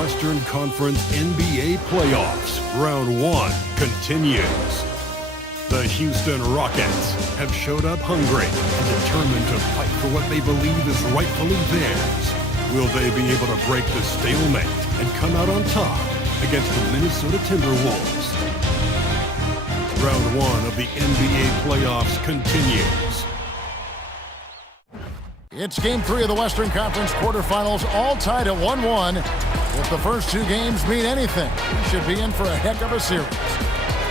Western Conference NBA playoffs. Round 1 continues. The Houston Rockets have showed up hungry and determined to fight for what they believe is rightfully theirs. Will they be able to break the stalemate and come out on top against the Minnesota Timberwolves? Round 1 of the NBA playoffs continues. It's Game 3 of the Western Conference quarterfinals, all tied at 1-1. If the first two games mean anything, we should be in for a heck of a series.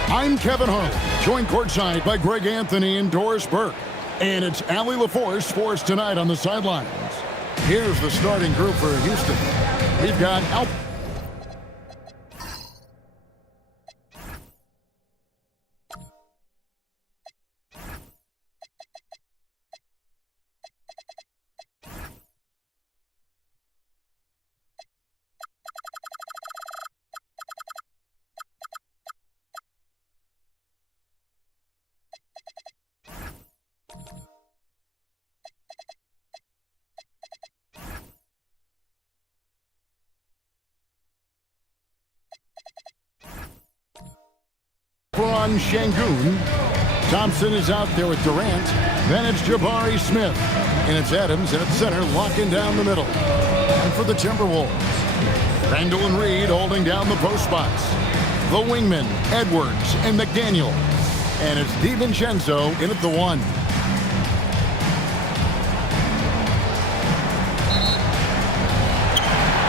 I'm Kevin Harlan, joined courtside by Greg Anthony and Doris Burke. And it's Allie LaForce for us tonight on the sidelines. Here's the starting group for Houston. We've got on Şengün. Thompson is out there with Durant. Then it's Jabari Smith. And it's Adams in at center, locking down the middle. And for the Timberwolves, Randall and Reed holding down the post spots. The wingmen, Edwards and McDaniel. And it's DiVincenzo in at the 1.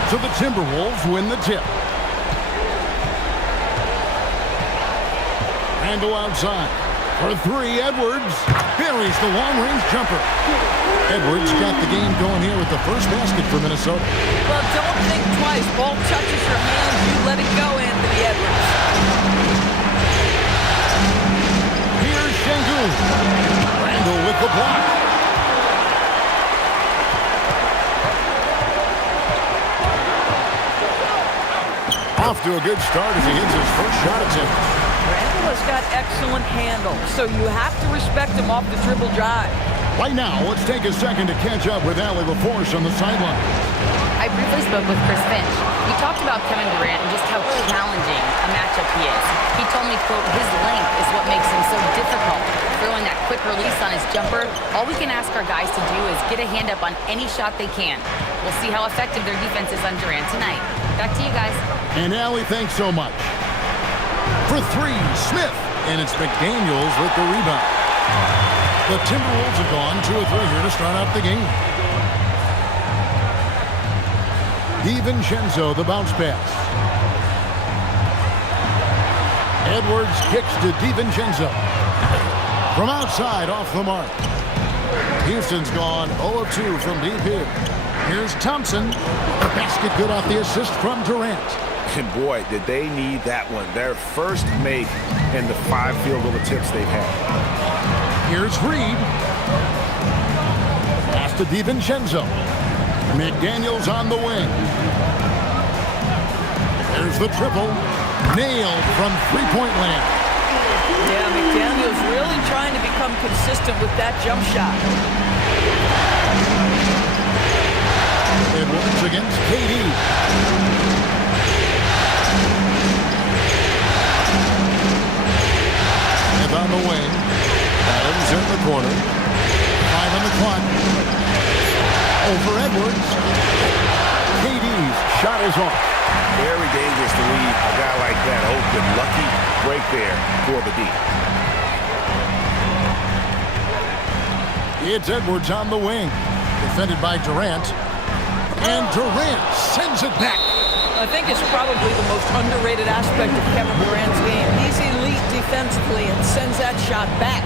So the Timberwolves win the tip. Randall outside. For 3, Edwards buries the long-range jumper. Edwards got the game going here with the first basket for Minnesota. Well, don't think twice. Ball touches your hand, you let it go, Anthony Edwards. Here's Şengün. Randall with the block. Off to a good start as he hits his first shot attempt. Randall has got excellent handle, so you have to respect him off the dribble drive. Right now, let's take a second to catch up with Allie LaForce on the sideline. I briefly spoke with Chris Finch. We talked about Kevin Durant and just how challenging a matchup he is. He told me, quote, his length is what makes him so difficult. Throwing that quick release on his jumper, all we can ask our guys to do is get a hand up on any shot they can. We'll see how effective their defense is on Durant tonight. Back to you guys. And Allie, thanks so much. For 3, Smith. And it's McDaniels with the rebound. The Timberwolves have gone 2 of 3 here to start out the game. DiVincenzo, the bounce pass. Edwards kicks to DiVincenzo. From outside, off the mark. Houston's gone 0 of 2 from deep here. Here's Thompson. The basket good off the assist from Durant. And boy, did they need that one. Their first make in the 5 field goal attempts they've had. Here's Reed. Pass to DiVincenzo. McDaniels on the wing. There's the triple. Nailed from three-point land. Yeah, McDaniel's really trying to become consistent with that jump shot. Edwards against KD. On the wing. Adams in the corner. 5 on the clock. Over Edwards. KD's shot is off. Very dangerous to leave a guy like that open. Lucky break there for the D. It's Edwards on the wing. Defended by Durant. And Durant sends it back. I think it's probably the most underrated aspect of Kevin Durant's game. He's elite defensively and sends that shot back.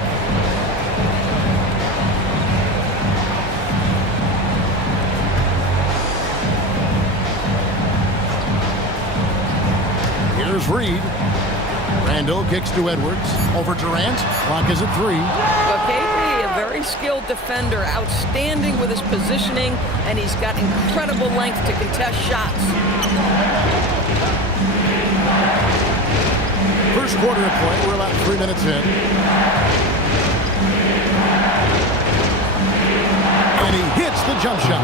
Here's Reed. Randall kicks to Edwards. Over Durant. Clock is at 3. Well, KD, a very skilled defender, outstanding with his positioning, and he's got incredible length to contest shots. First quarter of play. We're about 3 minutes in. And he hits the jump shot.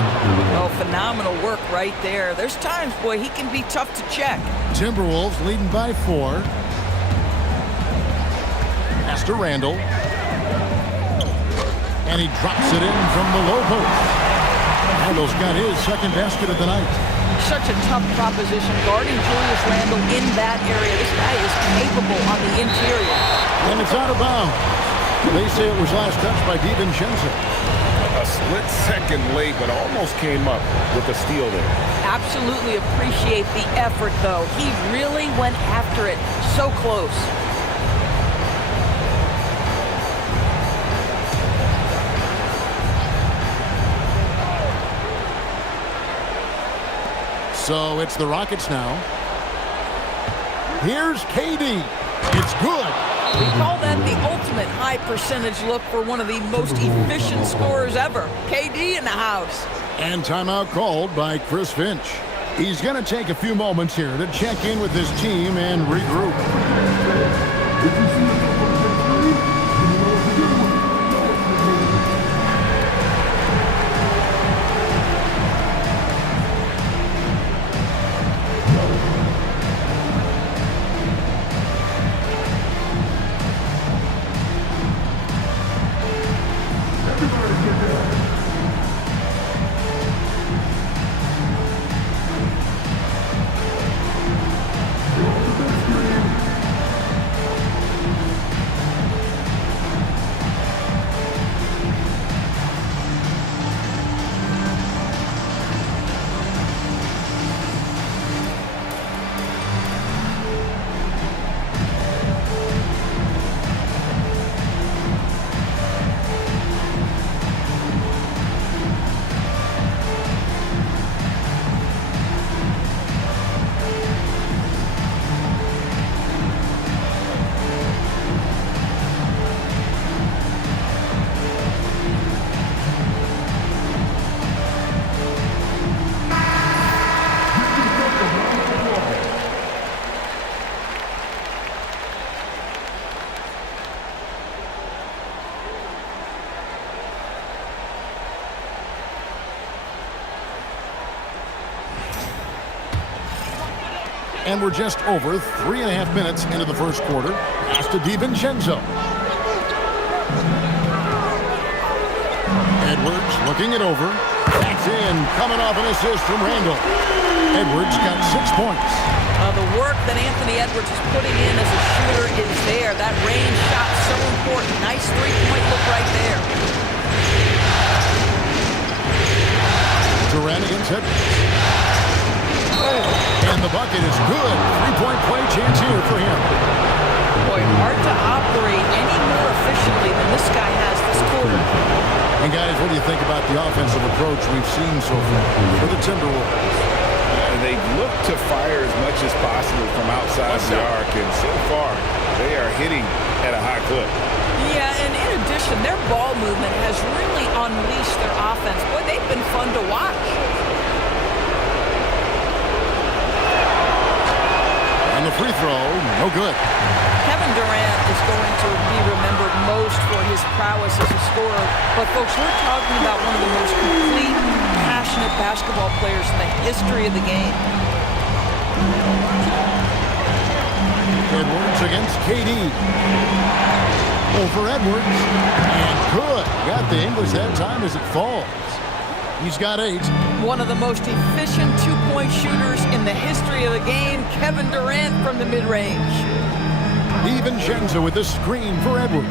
Oh, phenomenal work right there. There's times, boy, he can be tough to check. Timberwolves leading by 4. Pass to Randall. And he drops it in from the low post. Randall's got his second basket of the night. Such a tough proposition guarding Julius Randle in that area. This guy is capable on the interior. And it's out of bounds. They say it was last touched by DiVincenzo. A split second late, but almost came up with a steal there. Absolutely appreciate the effort, though. He really went after it. So close. So it's the Rockets now. Here's KD. It's good. We call that the ultimate high percentage look for one of the most efficient scorers ever. KD in the house. And timeout called by Chris Finch. He's going to take a few moments here to check in with his team and regroup. And we're just over 3.5 minutes into the first quarter. Pass to DiVincenzo. Edwards looking it over. That's in. Coming off an assist from Randall. Edwards got 6 points. The work that Anthony Edwards is putting in as a shooter is there. That range shot so important. Nice three-point look right there. Durant against Edwards. And the bucket is good. 3-point play chance here for him. Boy, hard to operate any more efficiently than this guy has this quarter. And guys, what do you think about the offensive approach we've seen so far for the Timberwolves? They look to fire as much as possible from outside the arc, and so far they are hitting at a high clip. Yeah, and in addition, their ball movement has really unleashed their offense. Boy, they've been fun to watch. And the free throw, no good. Kevin Durant is going to be remembered most for his prowess as a scorer. But, folks, we're talking about one of the most complete, passionate basketball players in the history of the game. Edwards against KD. Over Edwards. And good. Got the English that time as it falls. He's got 8. One of the most efficient two-point shooters in the history of the game, Kevin Durant from the mid-range. DiVincenzo with the screen for Edwards.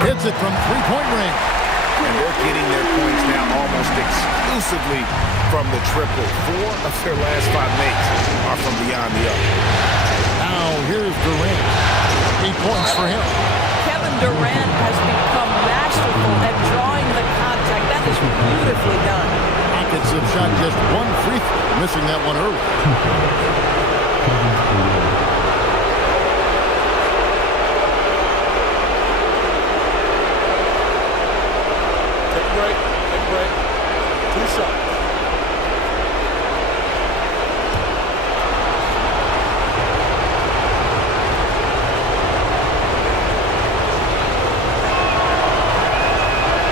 Hits it from three-point range. And they're getting their points now almost exclusively from the triple. 4 of their last 5 makes are from beyond the arc. Now here's Durant. 8 points for him. Kevin Durant has become masterful at drawing the contact. That is beautifully done. Rockets have shot just 1 free throw, missing that one early. Take a break. Take a break. 2 shots.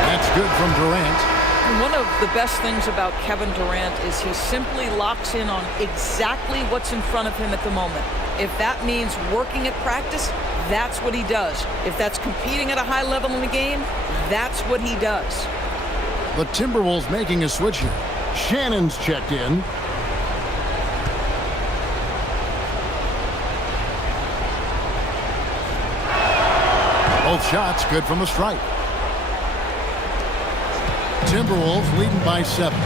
That's good from Durant. And one of the best things about Kevin Durant is he simply locks in on exactly what's in front of him at the moment. If that means working at practice, that's what he does. If that's competing at a high level in the game, that's what he does. The Timberwolves making a switch here. Shannon's checked in. Both shots good from the stripe. Timberwolves leading by 7.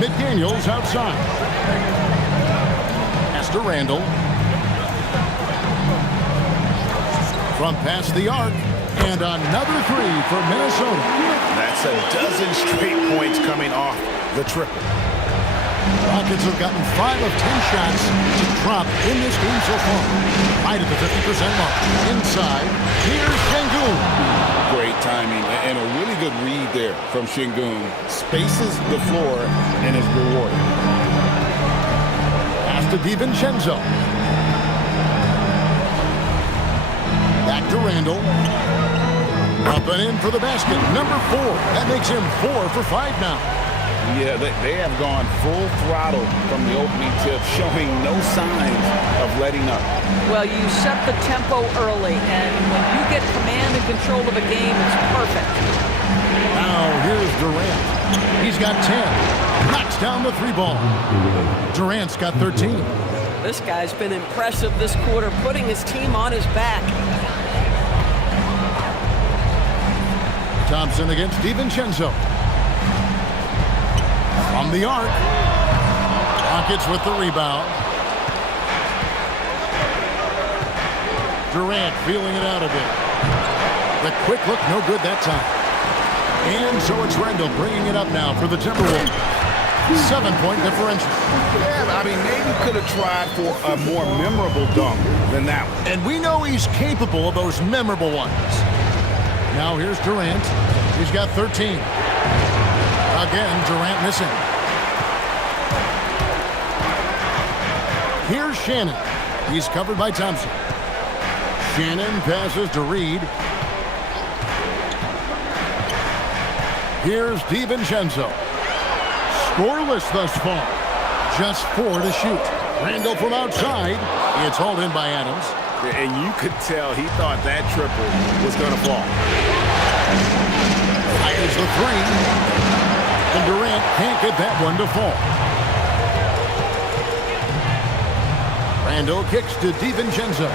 McDaniels outside. Pass to Randall. From past the arc. And another 3 for Minnesota. That's a dozen straight points coming off the triple. Rockets have gotten 5 of 10 shots to drop in this game so far. Right at the 50% mark. Inside, here's Şengün. Great timing and a really good read there from Şengün. Spaces the floor and is rewarded. Pass to DiVincenzo. Back to Randall. Up and in for the basket. Number 4. That makes him 4 for 5 now. Yeah, they have gone full throttle from the opening tip, showing no signs of letting up. Well, you set the tempo early, and when you get command and control of a game, it's perfect. Now here's Durant. He's got 10. Knocks down the 3 ball. Durant's got 13. This guy's been impressive this quarter, putting his team on his back. Thompson against DiVincenzo. From the arc. Rockets with the rebound. Durant feeling it out a bit. The quick look, no good that time. And so it's Randall bringing it up now for the Timberwolves. 7-point differential. Yeah, I mean, maybe could have tried for a more memorable dunk than that one. And we know he's capable of those memorable ones. Now here's Durant. He's got 13. Again, Durant missing. Here's Shannon. He's covered by Thompson. Shannon passes to Reed. Here's DiVincenzo. Scoreless thus far. Just 4 to shoot. Randall from outside. It's hauled in by Adams. And you could tell he thought that triple was going to fall. Fires the 3. And Durant can't get that one to fall. Randall kicks to DiVincenzo.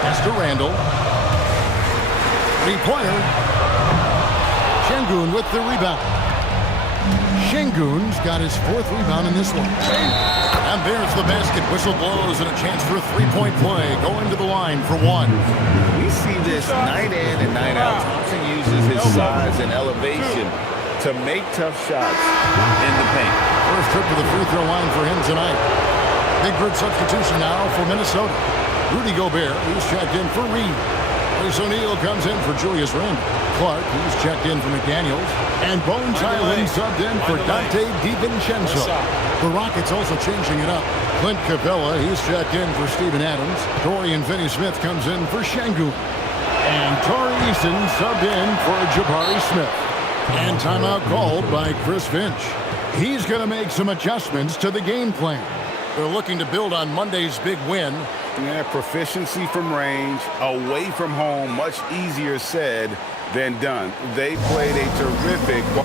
Pass to Randall. 3-pointer. Şengün with the rebound. Şengün's got his 4th rebound in this one. And there's the basket. Whistle blows and a chance for a 3-point play. Going to the line for 1. We see this night in and night out. Thompson uses his size and elevation to make tough shots in the paint. First trip to the free throw line for him tonight. Big grid substitution now for Minnesota. Rudy Gobert, he's checked in for Reed. Royce O'Neal comes in for Julius Randle. Clark, he's checked in for McDaniels. And Bones Highland subbed in for Dante DiVincenzo. The Rockets also changing it up. Clint Capella, he's checked in for Steven Adams. Dorian Finney-Smith comes in for Şengün. And Tari Eason subbed in for Jabari Smith. And timeout called by Chris Finch. He's going to make some adjustments to the game plan. They're looking to build on Monday's big win. Yeah, proficiency from range, away from home, much easier said than done. They played a terrific ball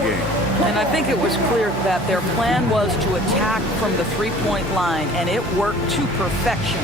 game. And I think it was clear that their plan was to attack from the 3-point line, and it worked to perfection.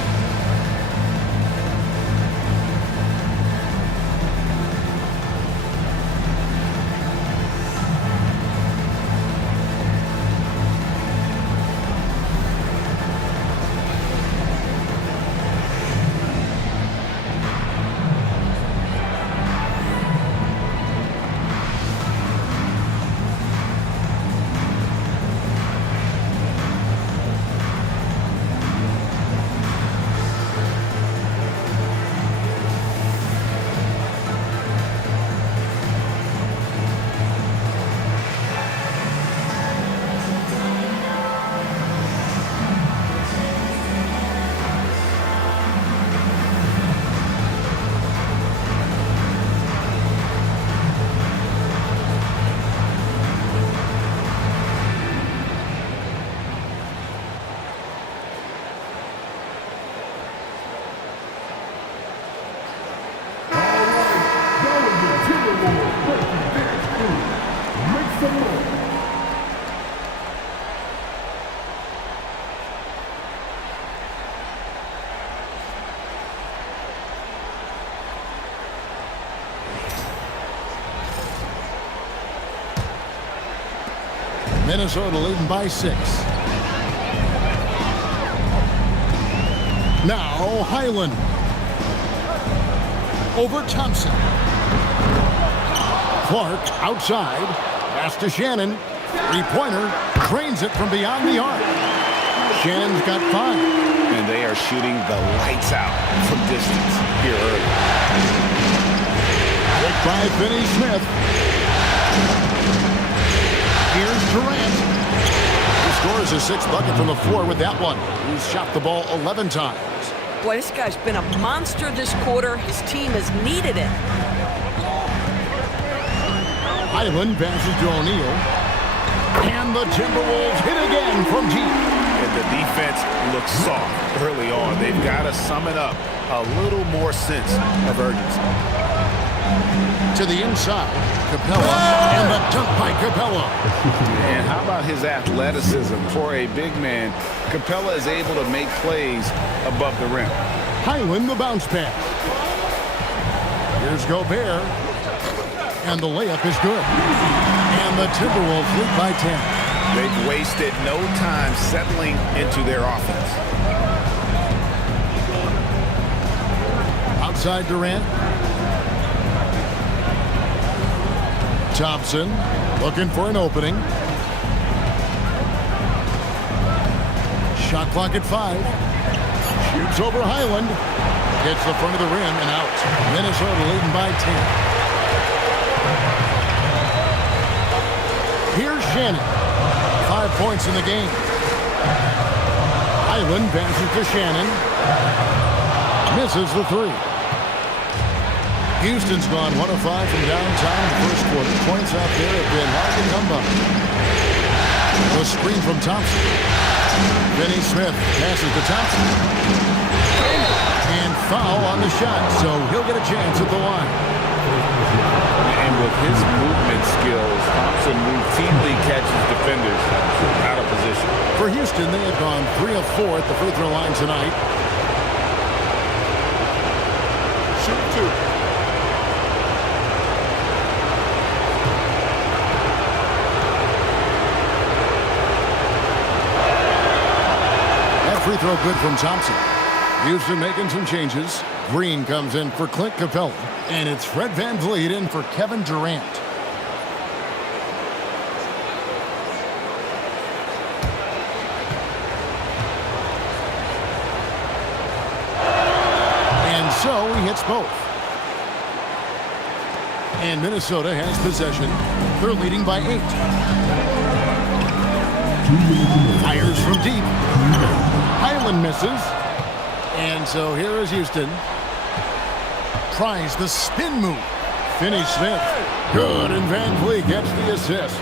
Minnesota leading by 6. Now Highland. Over Thompson. Clark outside. Pass to Shannon. Three-pointer. Drains it from beyond the arc. Shannon's got 5. And they are shooting the lights out from distance here early. Quick by Finney Smith. Here's Durant. He scores his 6th bucket from the floor with that one. He's shot the ball 11 times. Boy, this guy's been a monster this quarter. His team has needed it. Highland passes to O'Neal. And the Timberwolves hit again from deep. And the defense looks soft early on. They've got to sum it up. A little more sense of urgency. To the inside. Capella. And the dunk by Capella. And how about his athleticism for a big man? Capella is able to make plays above the rim. Highland the bounce pass. Here's Gobert. And the layup is good. And the Timberwolves lead by 10. They've wasted no time settling into their offense. Outside Durant. Thompson looking for an opening. Shot clock at 5. Shoots over Highland. Hits the front of the rim and out. Minnesota leading by 10. Here's Shannon. 5 points in the game. Highland passes to Shannon. Misses the 3. Houston's gone 1 of 5 from downtown in the first quarter. Points out there have been hard to come by. The screen from Thompson. Finney Smith passes to Thompson. And foul on the shot, so he'll get a chance at the line. And with his movement skills, Thompson routinely catches defenders out of position. For Houston, they have gone 3 of 4 at the free throw line tonight. Shoot 2. That free throw good from Thompson. Houston making some changes. Green comes in for Clint Capella. And it's Fred VanVleet in for Kevin Durant. And so he hits both. And Minnesota has possession. They're leading by 8. Fires from deep. Highland misses. And so here is Houston. Tries the spin move. Finney Smith. Good, and VanVleet gets the assist.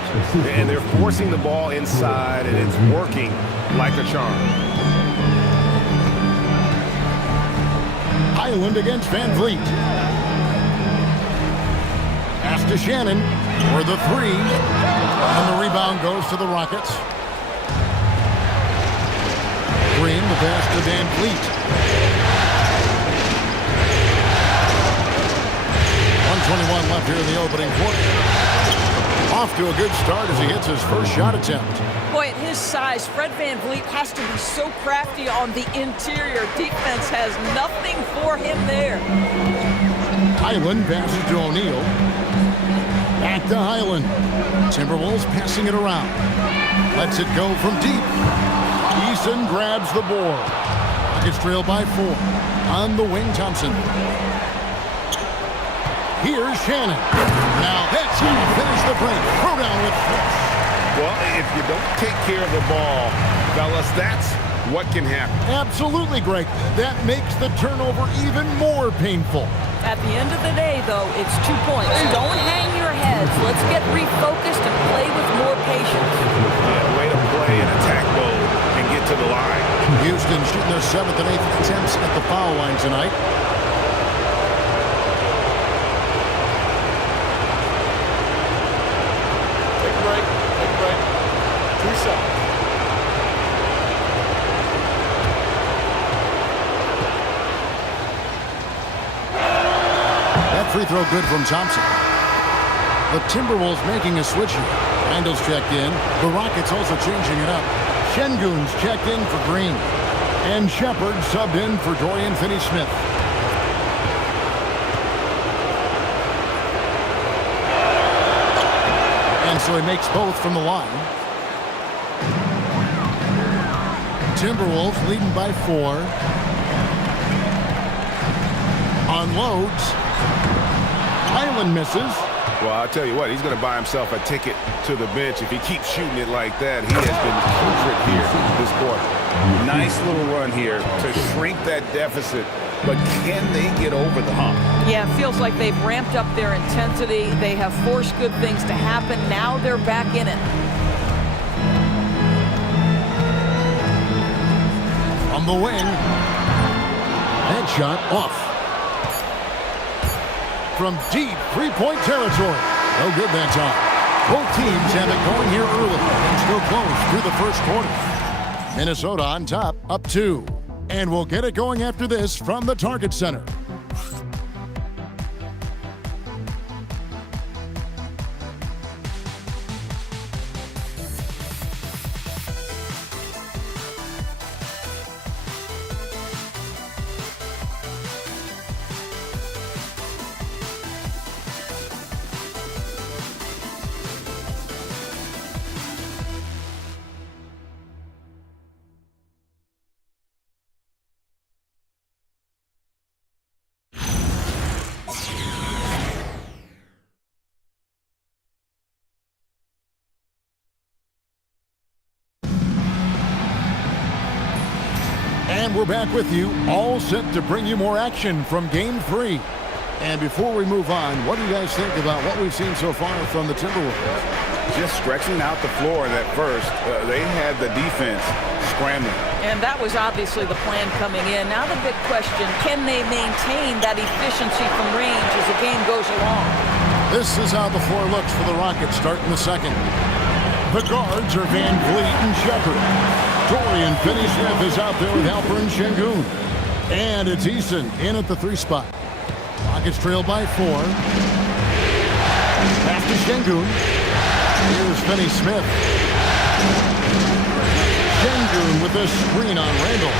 And they're forcing the ball inside, and it's working like a charm. Highland against VanVleet. Pass to Shannon for the 3. And the rebound goes to the Rockets. Green, the pass to VanVleet. 1:21 left here in the opening quarter. Off to a good start as he hits his first shot attempt. Boy, at his size, Fred VanVleet has to be so crafty on the interior. Defense has nothing for him there. Highland passes to O'Neal. Back to Highland. Timberwolves passing it around. Lets it go from deep. Eason grabs the board. Rockets trail by 4. On the wing, Thompson. Here's Shannon. Now that's how you finish the break. Throw down with force. Well, if you don't take care of the ball, fellas, that's what can happen. Absolutely, Greg. That makes the turnover even more painful. At the end of the day, though, it's 2 points. Don't hang your heads. Let's get refocused and play with more patience. Yeah, way to play in attack mode and get to the line. Houston shooting their 7th and 8th attempts at the foul line tonight. Free throw good from Thompson. The Timberwolves making a switch here. Randall's checked in. The Rockets also changing it up. Şengün's checked in for Green. And Shepard subbed in for Dorian Finney-Smith. And so he makes both from the line. Timberwolves leading by 4. Unloads. Highland misses. Well, I'll tell you what, he's going to buy himself a ticket to the bench if he keeps shooting it like that. He has been putrid here this quarter. Nice little run here to shrink that deficit, but can they get over the hump? Yeah, it feels like they've ramped up their intensity. They have forced good things to happen. Now they're back in it. From the wing. Headshot off. From deep three-point territory. No good that time. Both teams have it going here early and still close through the first quarter. Minnesota on top, up 2. And we'll get it going after this from the Target Center. And we're back with you, all set to bring you more action from Game 3. And before we move on, what do you guys think about what we've seen so far from the Timberwolves? Just stretching out the floor in that first. They had the defense scrambling. And that was obviously the plan coming in. Now the big question, can they maintain that efficiency from range as the game goes along? This is how the floor looks for the Rockets starting the second. The guards are Van Vliet and Shepard. Dorian Finney-Smith is out there with Alperen Şengün. And it's Eason in at the 3 spot. Rockets trail by 4. Pass to Şengün. Here's Finney-Smith. Şengün with a screen on Randall.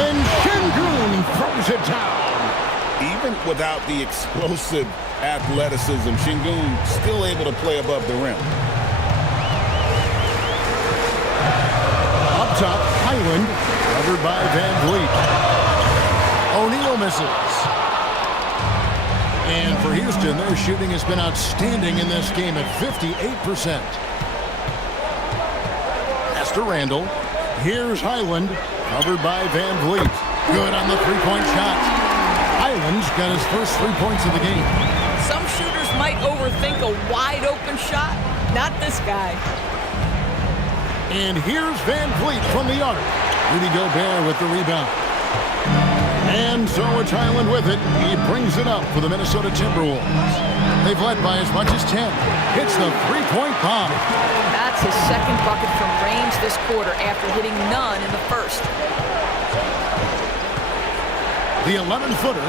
And Şengün throws it down. Even without the explosive athleticism, Şengün still able to play above the rim. Up top, Highland, covered by Van Vliet. O'Neal misses. And for Houston, their shooting has been outstanding in this game at 58%. Pass to Randall. Here's Highland, covered by Van Vliet. Good on the three-point shot. Highland's got his first 3 points of the game. Some shooters might overthink a wide-open shot. Not this guy. And here's Van Vliet from the arc. Rudy Gobert with the rebound. And so it's Highland with it. He brings it up for the Minnesota Timberwolves. They've led by as much as 10. Hits the three-point bomb. That's his second bucket from range this quarter after hitting none in the first. The 11-footer.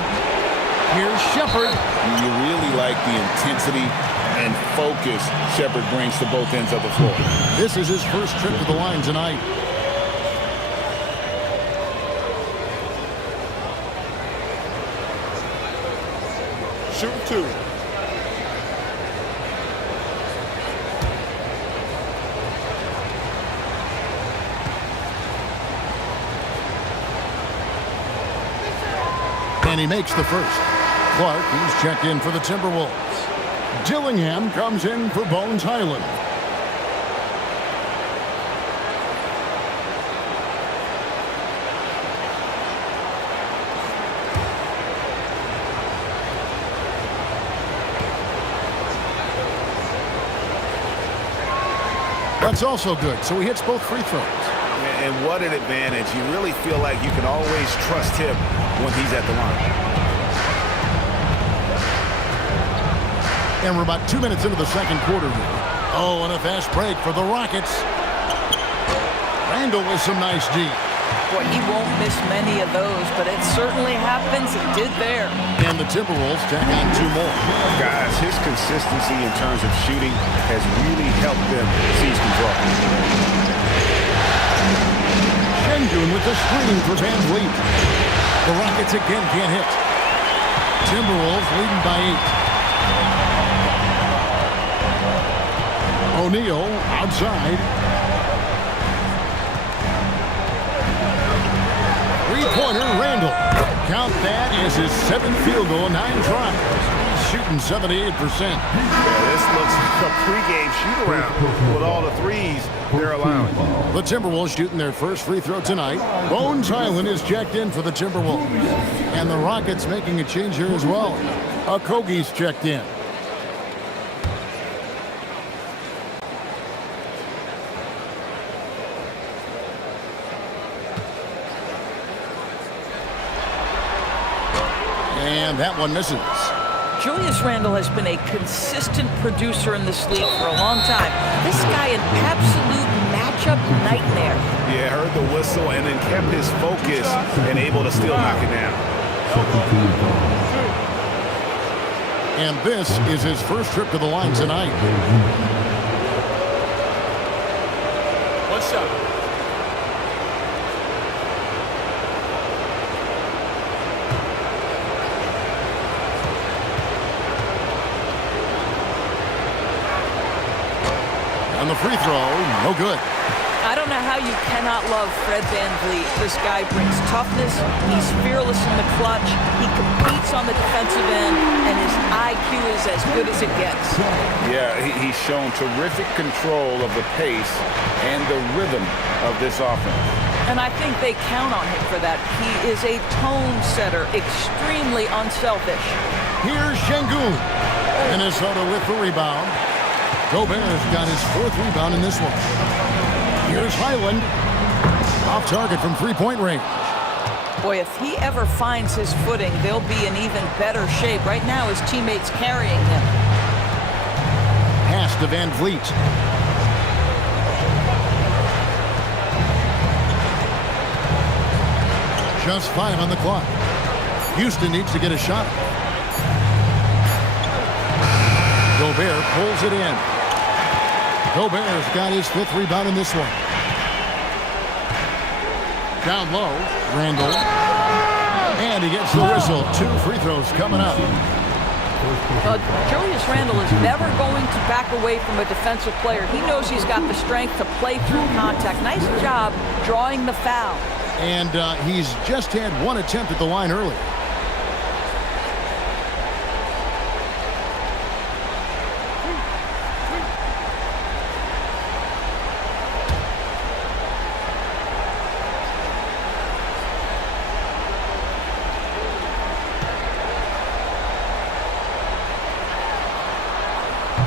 Here's Shepard. You really like the intensity and focus Shepard brings to both ends of the floor. This is his first trip to the line tonight. Shoot 2. And he makes the first. Clark, he's checked in for the Timberwolves. Dillingham comes in for Bones Highland. That's also good, so he hits both free throws. And what an advantage. You really feel like you can always trust him when he's at the line. And we're about 2 minutes into the second quarter here. Oh, and a fast break for the Rockets. Randall with some nice D. Boy, he won't miss many of those, but it certainly happens. It did there. And the Timberwolves tack on 2 more. Guys, his consistency in terms of shooting has really helped them seize control. Şengün with the screen for Van Vliet. The Rockets again can't hit. Timberwolves leading by 8. O'Neal outside. Three-pointer, Randall. Count that as his 7th field goal, 9 tries. He's shooting 78%. Yeah, this looks like a pregame shoot-around with all the threes they're allowing. The Timberwolves shooting their first free throw tonight. Bones Hyland is checked in for the Timberwolves. And the Rockets making a change here as well. Okogie's checked in. And that one misses. Julius Randle has been a consistent producer in this league for a long time. This guy, an absolute matchup nightmare. Yeah, heard the whistle and then kept his focus and able to still knock it down. And this is his first trip to the line tonight. What's up? And the free throw, no good. I don't know how you cannot love Fred VanVleet. This guy brings toughness. He's fearless in the clutch. He competes on the defensive end, and his IQ is as good as it gets. Yeah, he's shown terrific control of the pace and the rhythm of this offense. And I think they count on him for that. He is a tone setter, extremely unselfish. Here's Şengün. Minnesota with the rebound. Gobert's got his 4th rebound in this one. Here's Hyland. Off target from 3-point range. Boy, if he ever finds his footing, they'll be in even better shape. Right now, his teammates carrying him. Pass to Van Vliet. Just 5 on the clock. Houston needs to get a shot. Gobert pulls it in. Gobert's got his 5th rebound in this one. Down low, Randall. And he gets the whistle. 2 free throws coming up. Julius Randle is never going to back away from a defensive player. He knows he's got the strength to play through contact. Nice job drawing the foul. And he's just had 1 attempt at the line early.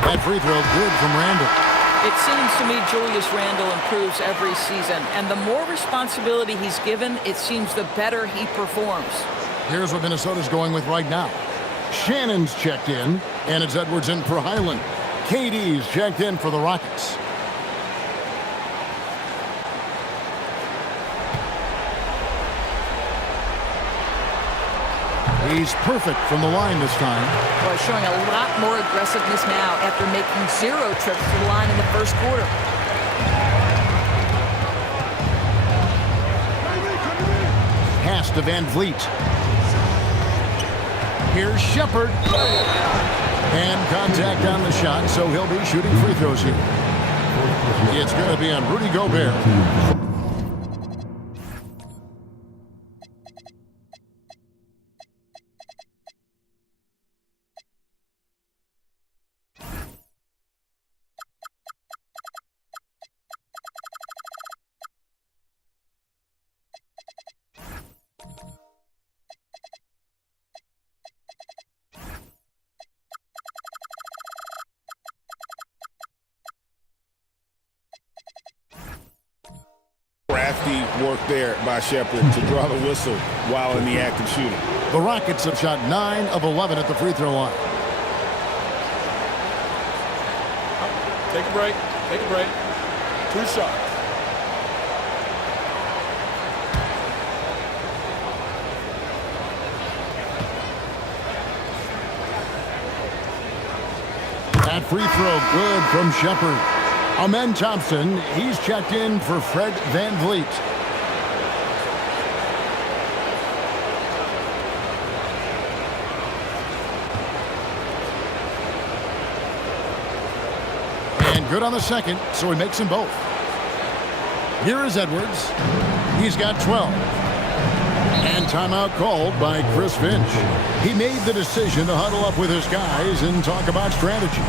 That free throw good from Randall. It seems to me Julius Randle improves every season, and the more responsibility he's given, it seems the better he performs. Here's what Minnesota's going with right now. Shannon's checked in, and it's Edwards in for Hyland. KD's checked in for the Rockets. He's perfect from the line this time. Boy, showing a lot more aggressiveness now after making 0 trips to the line in the first quarter. Pass to Van Vliet. Here's Shepard. And contact on the shot, so he'll be shooting free throws here. It's going to be on Rudy Gobert. Crafty work there by Shepard to draw the whistle while in the act of shooting. The Rockets have shot 9 of 11 at the free throw line. Take a break. Take a break. 2 shots. free throw good from Shepard. Amen Thompson, he's checked in for Fred VanVleet. And good on the second, so he makes them both. Here is Edwards. He's got 12. And timeout called by Chris Finch. He made the decision to huddle up with his guys and talk about strategy.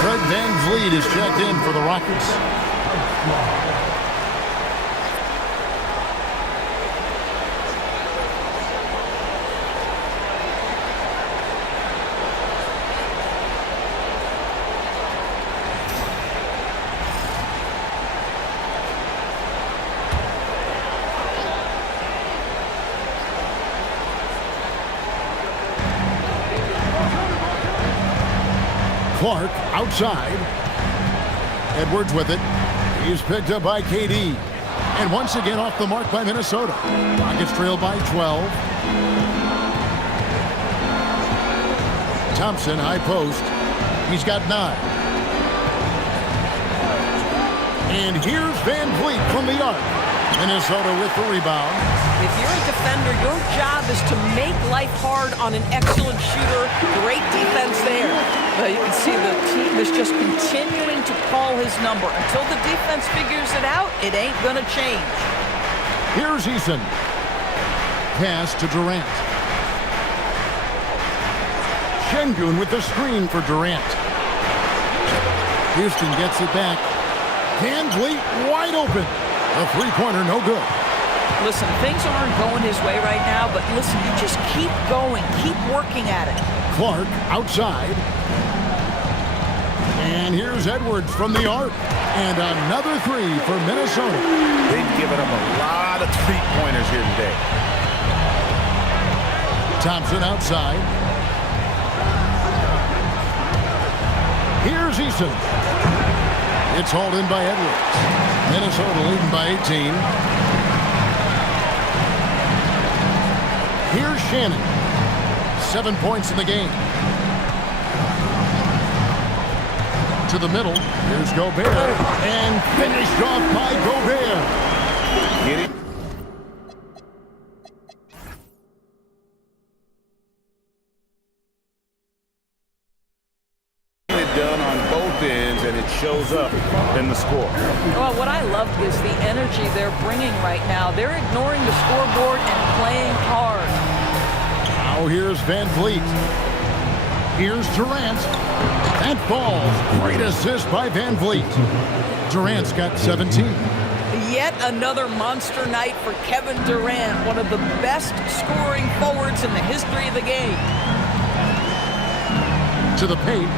Fred VanVleet is checked in for the Rockets. Clark outside. Edwards with it. He's picked up by KD. And once again off the mark by Minnesota. Rockets trail by 12. Thompson, high post. He's got 9. And here's VanVleet from the arc. Minnesota with the rebound. If you're a defender, your job is to make life hard on an excellent shooter. Great defense there. But you can see the team is just continuing to call his number. Until the defense figures it out, it ain't going to change. Here's Eason. Pass to Durant. Şengün with the screen for Durant. Houston gets it back. VanVleet wide open. A three-pointer, no good. Listen, things aren't going his way right now, but listen, you just keep going, keep working at it. Clark outside. And here's Edwards from the arc. And another three for Minnesota. They've given up a lot of three-pointers here today. Thompson outside. Here's Eason. It's hauled in by Edwards. Minnesota leading by 18. Here's Shannon. 7 points in the game. To the middle. Here's Gobert. And finished off by Gobert. Get it? Done on both ends, and it shows up in the score. Well, what I love is the energy they're bringing right now. They're ignoring the scoreboard and playing hard. Now here's VanVleet. Here's Durant. That falls. Great assist by VanVleet. Durant's got 17. Yet another monster night for Kevin Durant, one of the best scoring forwards in the history of the game. To the paint.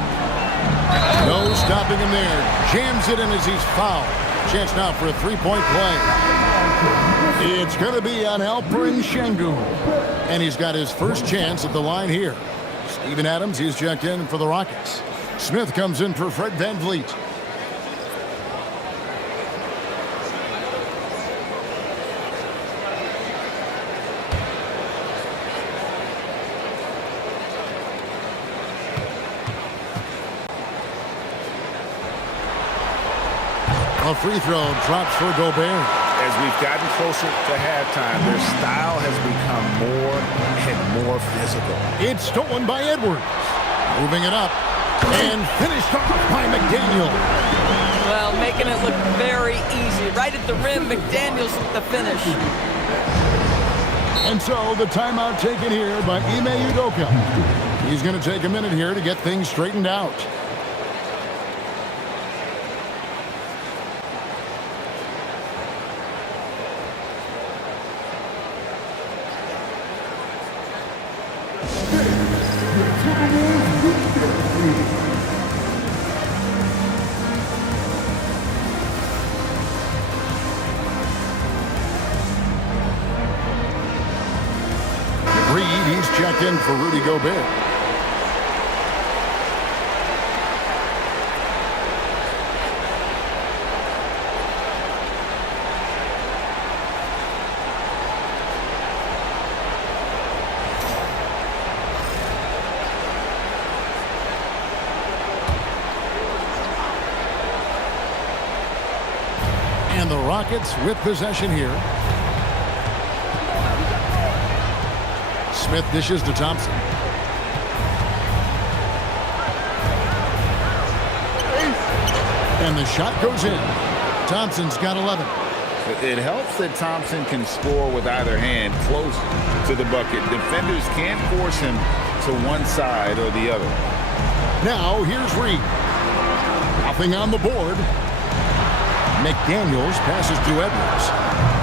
No stopping him there. Jams it in as he's fouled. Chance now for a three-point play. It's going to be on Alperen Şengün. And he's got his first chance at the line here. Steven Adams, he's checked in for the Rockets. Smith comes in for Fred VanVleet. A free throw drops for Gobert. As we've gotten closer to halftime, their style has become more and more physical. It's stolen by Edwards. Moving it up. And finished off by McDaniel. Well, making it look very easy. Right at the rim, McDaniels with the finish. And so the timeout taken here by Ime Udoka. He's going to take a minute here to get things straightened out. checked in for Rudy Gobert. And the Rockets with possession here. Smith dishes to Thompson. And the shot goes in. Thompson's got 11. It helps that Thompson can score with either hand close to the bucket. Defenders can't force him to one side or the other. Now here's Reed. Nothing on the board. McDaniels passes to Edwards.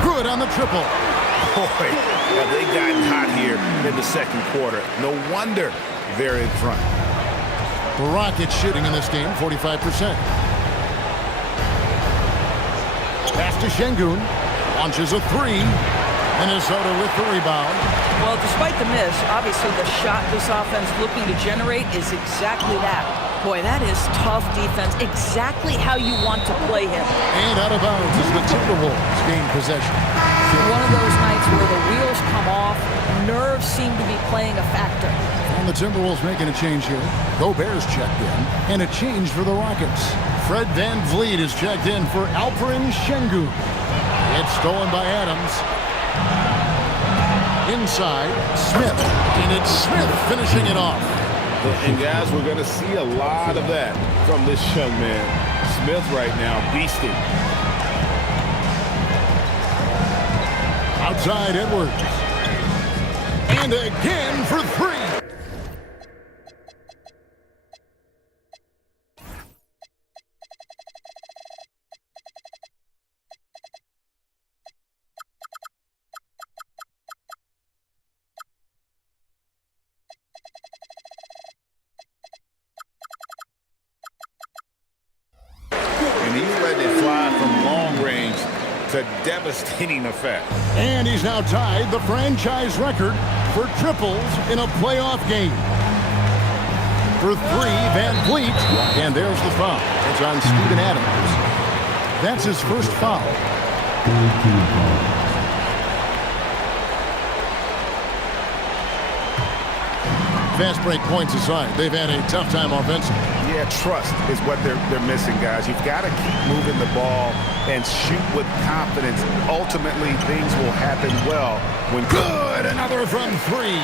Good on the triple. Boy, have they gotten hot here in the second quarter. No wonder they're in front. The Rockets shooting in this game 45%. Pass to Şengün. Launches a three. Minnesota with the rebound. Well, despite the miss, obviously the shot this offense looking to generate is exactly that. Boy, that is tough defense. Exactly how you want to play him. And out of bounds as the Timberwolves gain possession. One of those nights where the wheels come off, nerves seem to be playing a factor. And the Timberwolves making a change here. Gobert's checked in. And a change for the Rockets. Fred VanVleet is checked in for Alperen Şengün. It's stolen by Adams. Inside, Smith. And it's Smith finishing it off. And guys, we're going to see a lot of that from this young man. Smith right now, beasting. Outside Edwards. And again for three. And he's letting it fly from long range to devastating effect. And he's now tied the franchise record for triples in a playoff game. For three, VanVleet. And there's the foul. It's on Steven Adams. That's his first foul. Fast break points aside, they've had a tough time offensively. Yeah, trust is what they're missing, guys. You've got to keep moving the ball and shoot with confidence. Ultimately, things will happen well when Good! Another from three.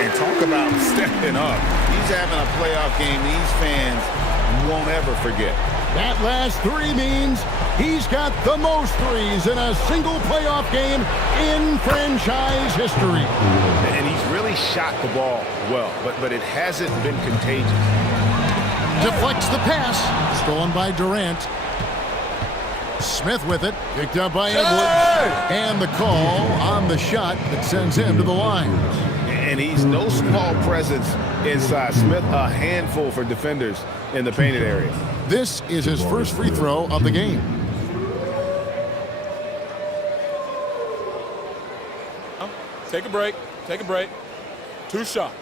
And talk about stepping up. He's having a playoff game these fans won't ever forget. That last three means he's got the most threes in a single playoff game in franchise history. And he's really shot the ball well, but it hasn't been contagious. Deflects the pass. Stolen by Durant. Smith with it. Picked up by Edwards. And the call on the shot that sends him to the line. And he's no small presence inside. Smith, a handful for defenders in the painted area. This is his first free throw of the game. Take a break. Take a break. 2 shots.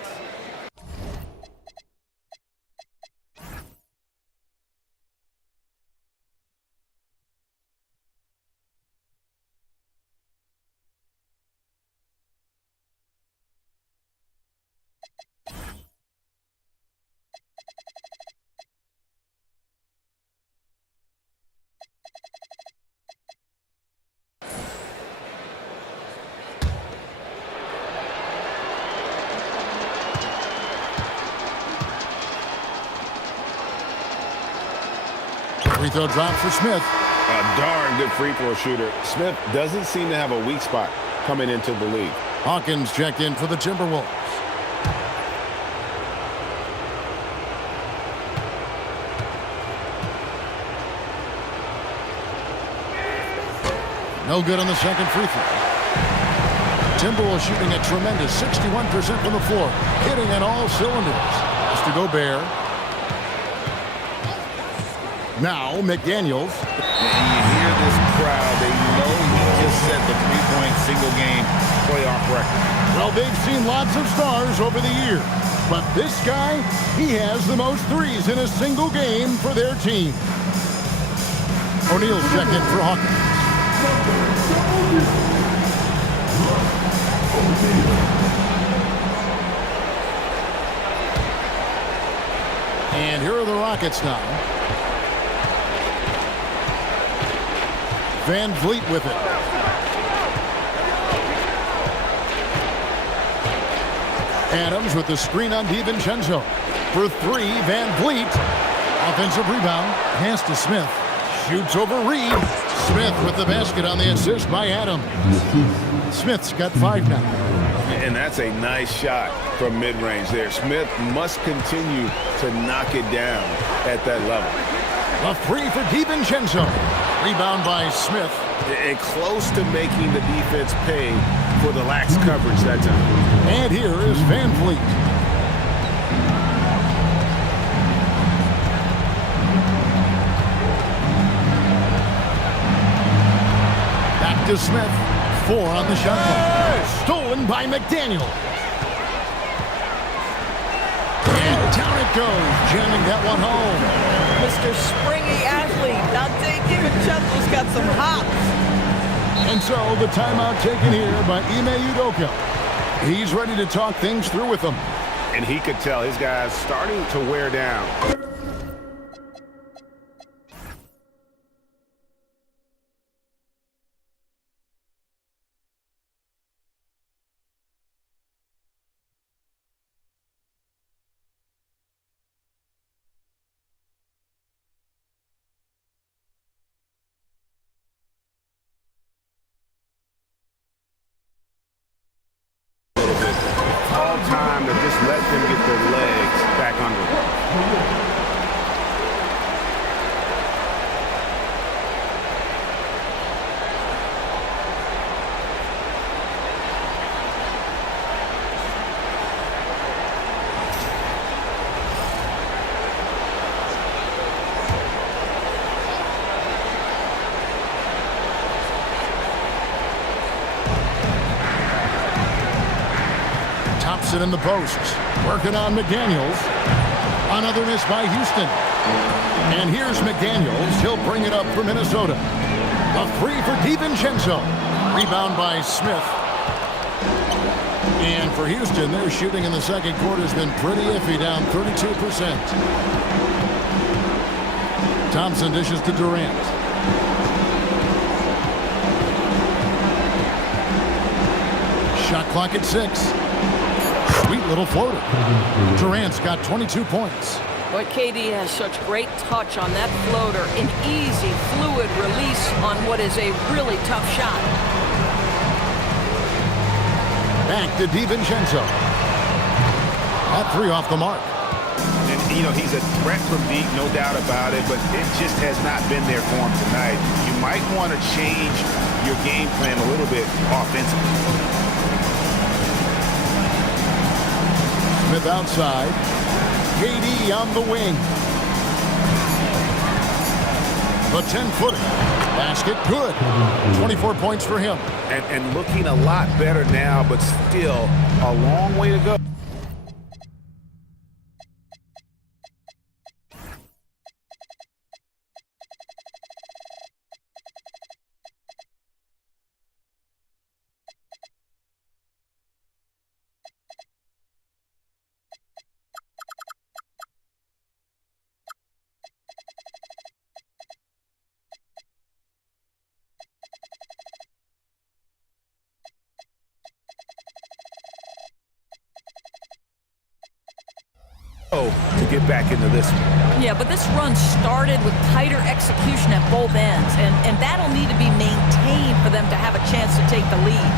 Free throw drop for Smith. A darn good free throw shooter. Smith doesn't seem to have a weak spot coming into the league. Hawkins checked in for the Timberwolves. No good on the second free throw. Timberwolves shooting a tremendous 61% from the floor, hitting on all cylinders. Mr. Gobert. Now McDaniels. And you hear this crowd, they know he just set the 3-point single game playoff record. Well, they've seen lots of stars over the years, but this guy, he has the most threes in a single game for their team. O'Neal's checked in for Hawkins. And here are the Rockets now. Van Vliet with it. Adams with the screen on DiVincenzo. For three, Van Vliet. Offensive rebound. Pass to Smith. Shoots over Reed. Smith with the basket on the assist by Adams. Smith's got 5 now. And that's a nice shot from mid-range there. Smith must continue to knock it down at that level. A free for DiVincenzo. Rebound by Smith. And close to making the defense pay for the lax coverage that time. And here is Van Vliet. Back to Smith. 4 on the shot clock. Stolen by McDaniel. And down it goes, jamming that one home. Mr. Springy athlete, Dante DiVincenzo's got some hops. And so the timeout taken here by Ime Udoka. He's ready to talk things through with them. And he could tell his guys starting to wear down. Time to just let them get their legs back under them. Thompson in the posts. Working on McDaniels. Another miss by Houston. And here's McDaniels. He'll bring it up for Minnesota. A free for DiVincenzo. Rebound by Smith. And for Houston, their shooting in the second quarter has been pretty iffy, down 32%. Thompson dishes to Durant. Shot clock at 6. Sweet little floater. Durant's got 22 points. Boy, KD has such great touch on that floater. An easy, fluid release on what is a really tough shot. Back to DiVincenzo. That 3 off the mark. And, you know, he's a threat from deep, no doubt about it, but it just has not been there for him tonight. You might want to change your game plan a little bit offensively. Smith outside. KD on the wing. The 10-footer. Basket good. 24 points for him. And looking a lot better now, but still a long way to go. To get back into this one. Yeah, but this run started with tighter execution at both ends, and that'll need to be maintained for them to have a chance to take the lead.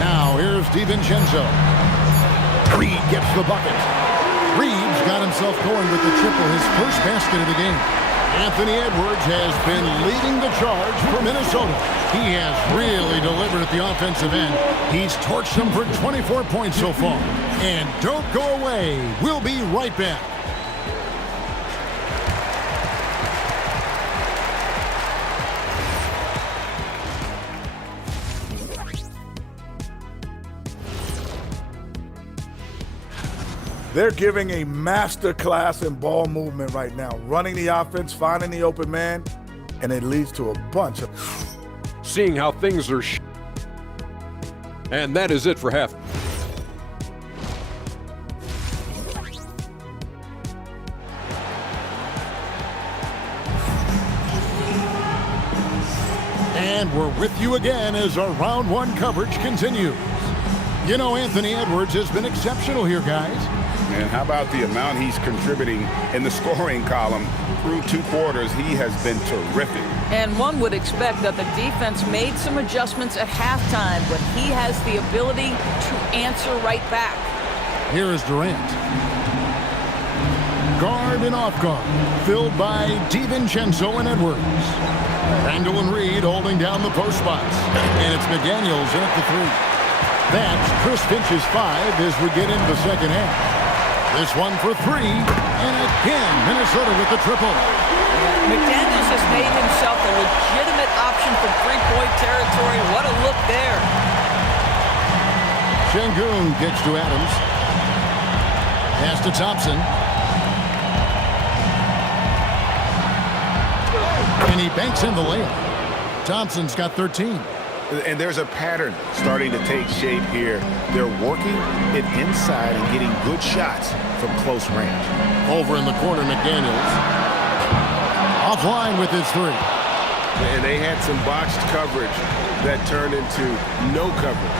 Now here's DiVincenzo. Reed gets the bucket. Reed's got himself going with the triple, his first basket of the game. Anthony Edwards has been leading the charge for Minnesota. He has really delivered at the offensive end. He's torched them for 24 points so far. And don't go away. We'll be right back. They're giving a master class in ball movement right now, running the offense, finding the open man, and it leads to a bunch of... Seeing how things are and that is it for half. And we're with you again as our round one coverage continues. You know, Anthony Edwards has been exceptional here, guys. And how about the amount he's contributing in the scoring column? Through 2 quarters, he has been terrific. And one would expect that the defense made some adjustments at halftime, but he has the ability to answer right back. Here is Durant. Guard and off guard, filled by DiVincenzo and Edwards. Randall and Reed holding down the post spots. And it's McDaniels in at the 3. That's Chris Finch's 5 as we get into the second half. This one for 3, and again, Minnesota with the triple. McDaniels has made himself a legitimate option from three-point territory. What a look there. Şengün gets to Adams. Pass to Thompson. And he banks in the layup. Thompson's got 13. And there's a pattern starting to take shape here. They're working it inside and getting good shots from close range. Over in the corner, McDaniels. Offline with his 3. And they had some botched coverage that turned into no coverage.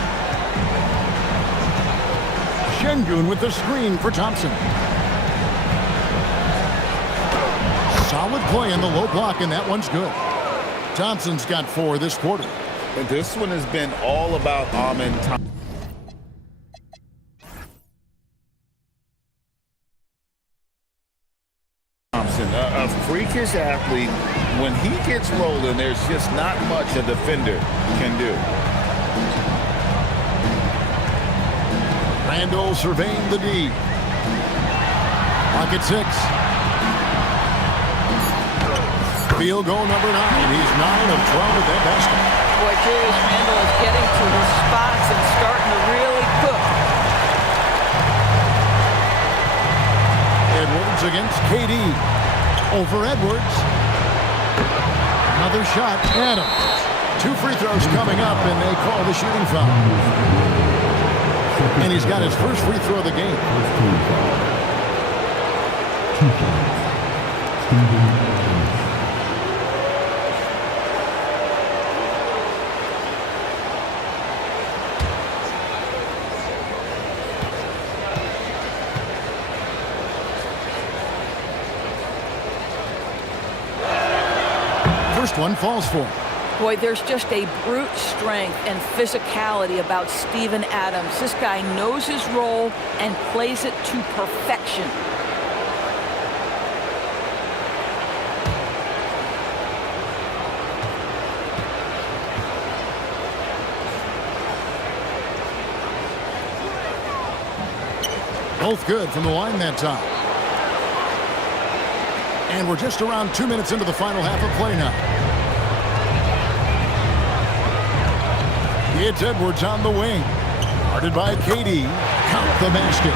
Şengün with the screen for Thompson. Solid play in the low block, and that one's good. Thompson's got 4 this quarter. And this one has been all about Amen Thompson, a freakish athlete. When he gets rolling, there's just not much a defender can do. Randall surveying the D. Pocket 6. Field goal number 9. He's 9 of 12 at that basket. Boy, Julius Randle is getting to his spots and starting to really cook. Edwards against KD. Over Edwards. Another shot. Adams. 2 free throws coming up, and they call the shooting foul. And he's got his first free throw of the game. First one falls for him. Boy, there's just a brute strength and physicality about Steven Adams. This guy knows his role and plays it to perfection. Both good from the line that time. And we're just around 2 minutes into the final half of play now. It's Edwards on the wing. Guarded by KD. Count the basket.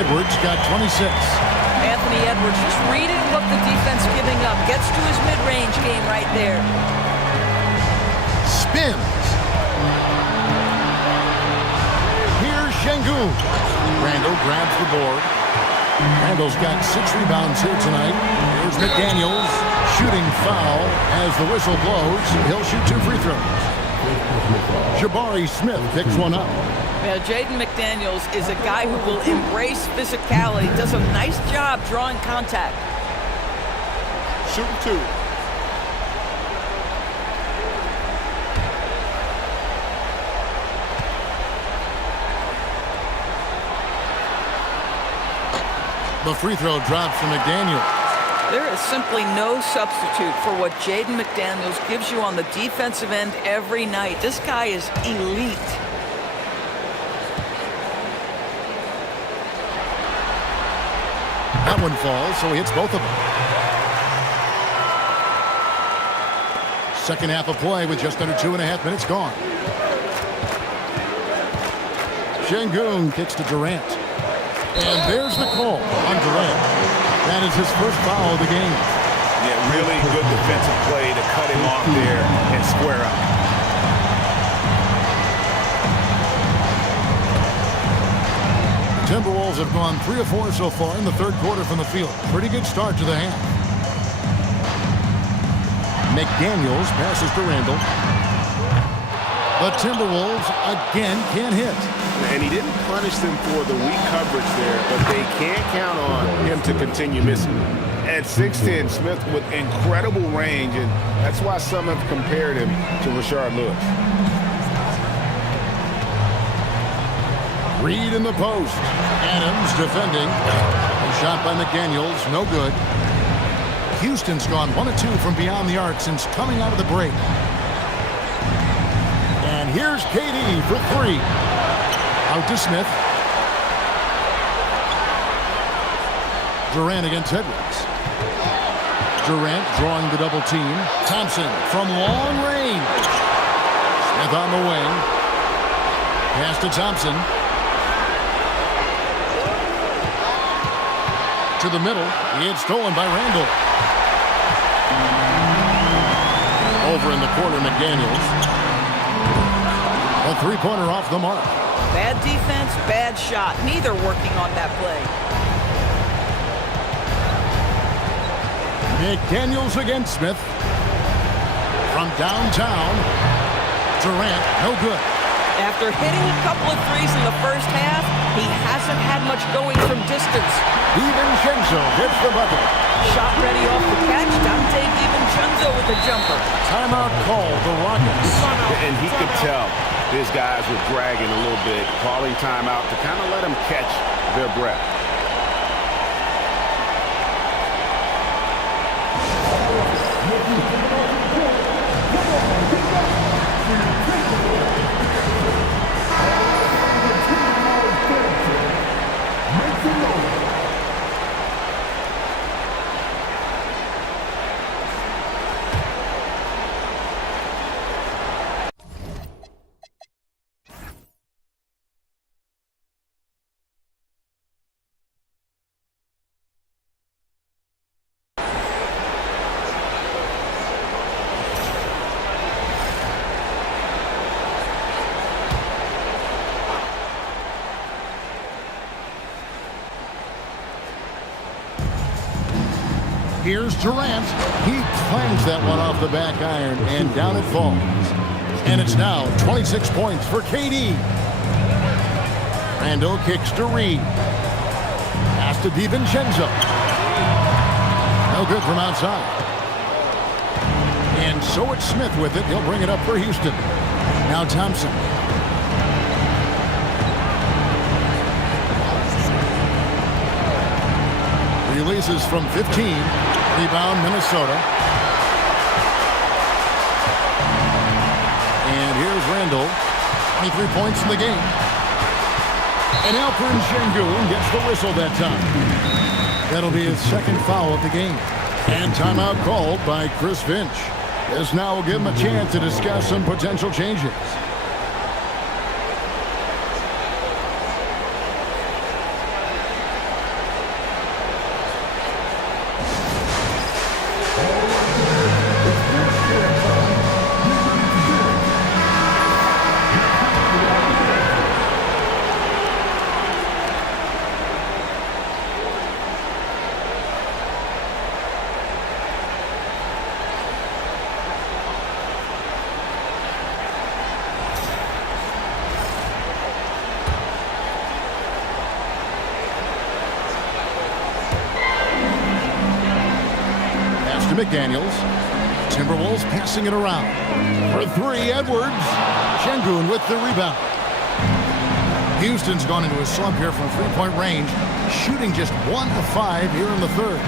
Edwards got 26. Anthony Edwards just reading what the defense giving up. Gets to his mid-range game right there. Spins. Here's Şengün. Randall grabs the board. Randall's got 6 rebounds here tonight. Here's McDaniels. Shooting foul as the whistle blows. He'll shoot 2 free throws. Jabari Smith picks one up. Yeah, Jaden McDaniels is a guy who will embrace physicality. Does a nice job drawing contact. Shooting 2. The free throw drops from McDaniels. There is simply no substitute for what Jaden McDaniels gives you on the defensive end every night. This guy is elite. That one falls, so he hits both of them. Second half of play with just under 2.5 minutes gone. Şengün kicks to Durant. And there's the call on Durant. That is his first foul of the game. Yeah, really good defensive play to cut him off there and square up. The Timberwolves have gone 3 of 4 so far in the third quarter from the field. Pretty good start to the half. McDaniels passes to Randall. The Timberwolves again can't hit. And he didn't punish them for the weak coverage there, but they can't count on him to continue missing. At 6'10", Smith with incredible range, and that's why some have compared him to Rashard Lewis. Reed in the post. Adams defending. A shot by McDaniels, no good. Houston's gone 1 of 2 from beyond the arc since coming out of the break. And here's KD for 3. Out to Smith. Durant against Edwards. Durant drawing the double team. Thompson from long range. Smith on the wing. Pass to Thompson. To the middle. It's stolen by Randall. Over in the corner, McDaniels. A three-pointer off the mark. Bad defense, bad shot. Neither working on that play. McDaniels against Smith. From downtown. Durant, no good. After hitting a couple of threes in the first half, he hasn't had much going from distance. DiVincenzo hits the bucket. Shot ready off the catch. Dante DiVincenzo with the jumper. Timeout call, the Rockets. And he could tell his guys were dragging a little bit, calling timeout to kind of let them catch their breath. Here's Durant. He clangs that one off the back iron, and down it falls. And it's now 26 points for KD. Randall kicks to Reed. Pass to DiVincenzo. No good from outside. And so it's Smith with it. He'll bring it up for Houston. Now Thompson. Releases from 15. Rebound, Minnesota. And here's Randall. 23 points in the game. And Alperen Sengun gets the whistle that time. That'll be his second foul of the game. And timeout called by Chris Finch. This now will give him a chance to discuss some potential changes. McDaniels. Timberwolves passing it around. For 3, Edwards. Sengun with the rebound. Houston's gone into a slump here from three-point range, shooting just 1 of 5 here in the third.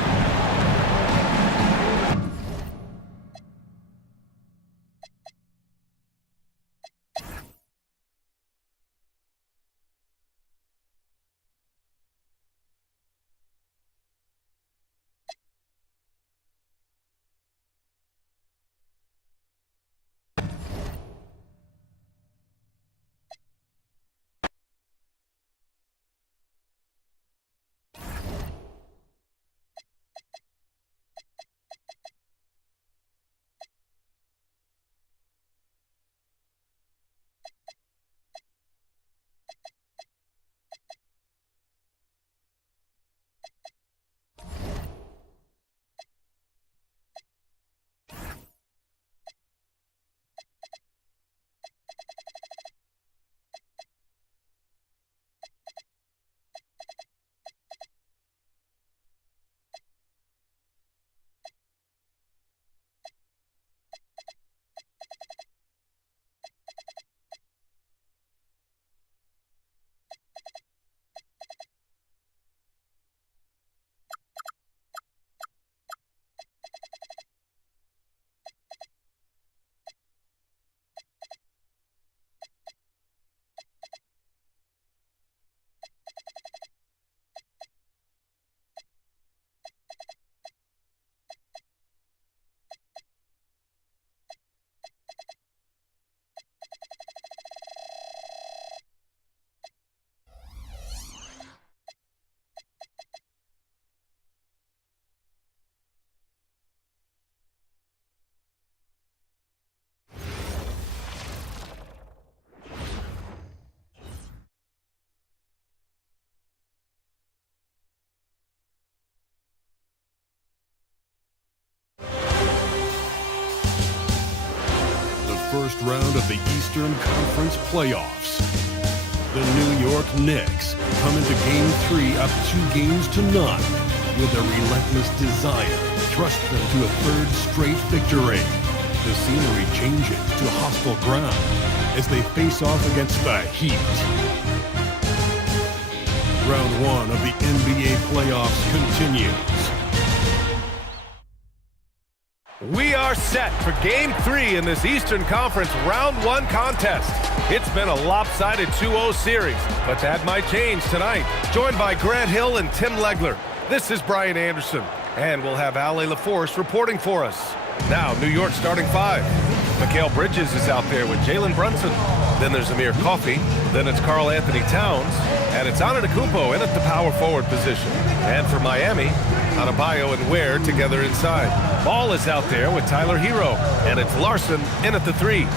first round of the Eastern Conference playoffs. The New York Knicks come into Game 3 up 2-0 with a relentless desire thrust them to a third straight victory. The scenery changes to hostile ground as they face off against the Heat. Round 1 of the NBA playoffs continues. We are set for Game 3 in this Eastern Conference Round 1 contest. It's been a lopsided 2-0 series, but that might change tonight. Joined by Grant Hill and Tim Legler, this is Brian Anderson, and we'll have Ali LaForce reporting for us. Now, New York starting 5. Mikal Bridges is out there with Jalen Brunson. Then there's Amir Coffey. Then it's Karl Anthony Towns. And it's Antetokounmpo in at the power forward position. And for Miami, Adebayo and Ware together inside. Ball is out there with Tyler Hero. And it's Larson in at the 3.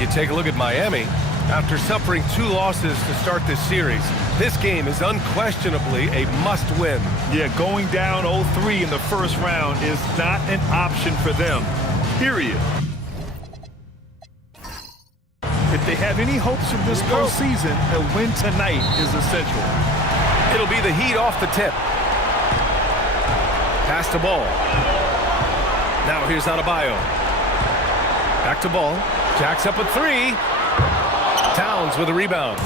You take a look at Miami. After suffering 2 losses to start this series, this game is unquestionably a must-win. Yeah, going down 0-3 in the first round is not an option for them, period. If they have any hopes from this postseason, a win tonight is essential. It'll be the Heat off the tip. Pass to Ball. Now here's Adebayo. Back to Ball. Jacks up a 3. Towns with a rebound.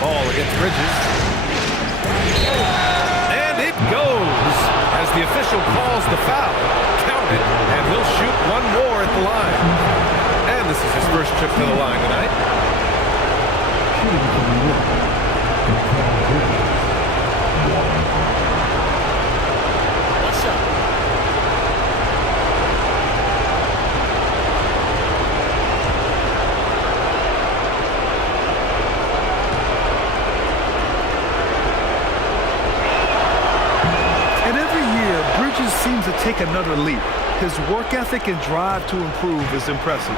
Ball against Bridges. And it goes as the official calls the foul. Count it, and he'll shoot one more at the line. And this is his first trip to the line tonight. What's up? Seems to take another leap. His work ethic and drive to improve is impressive.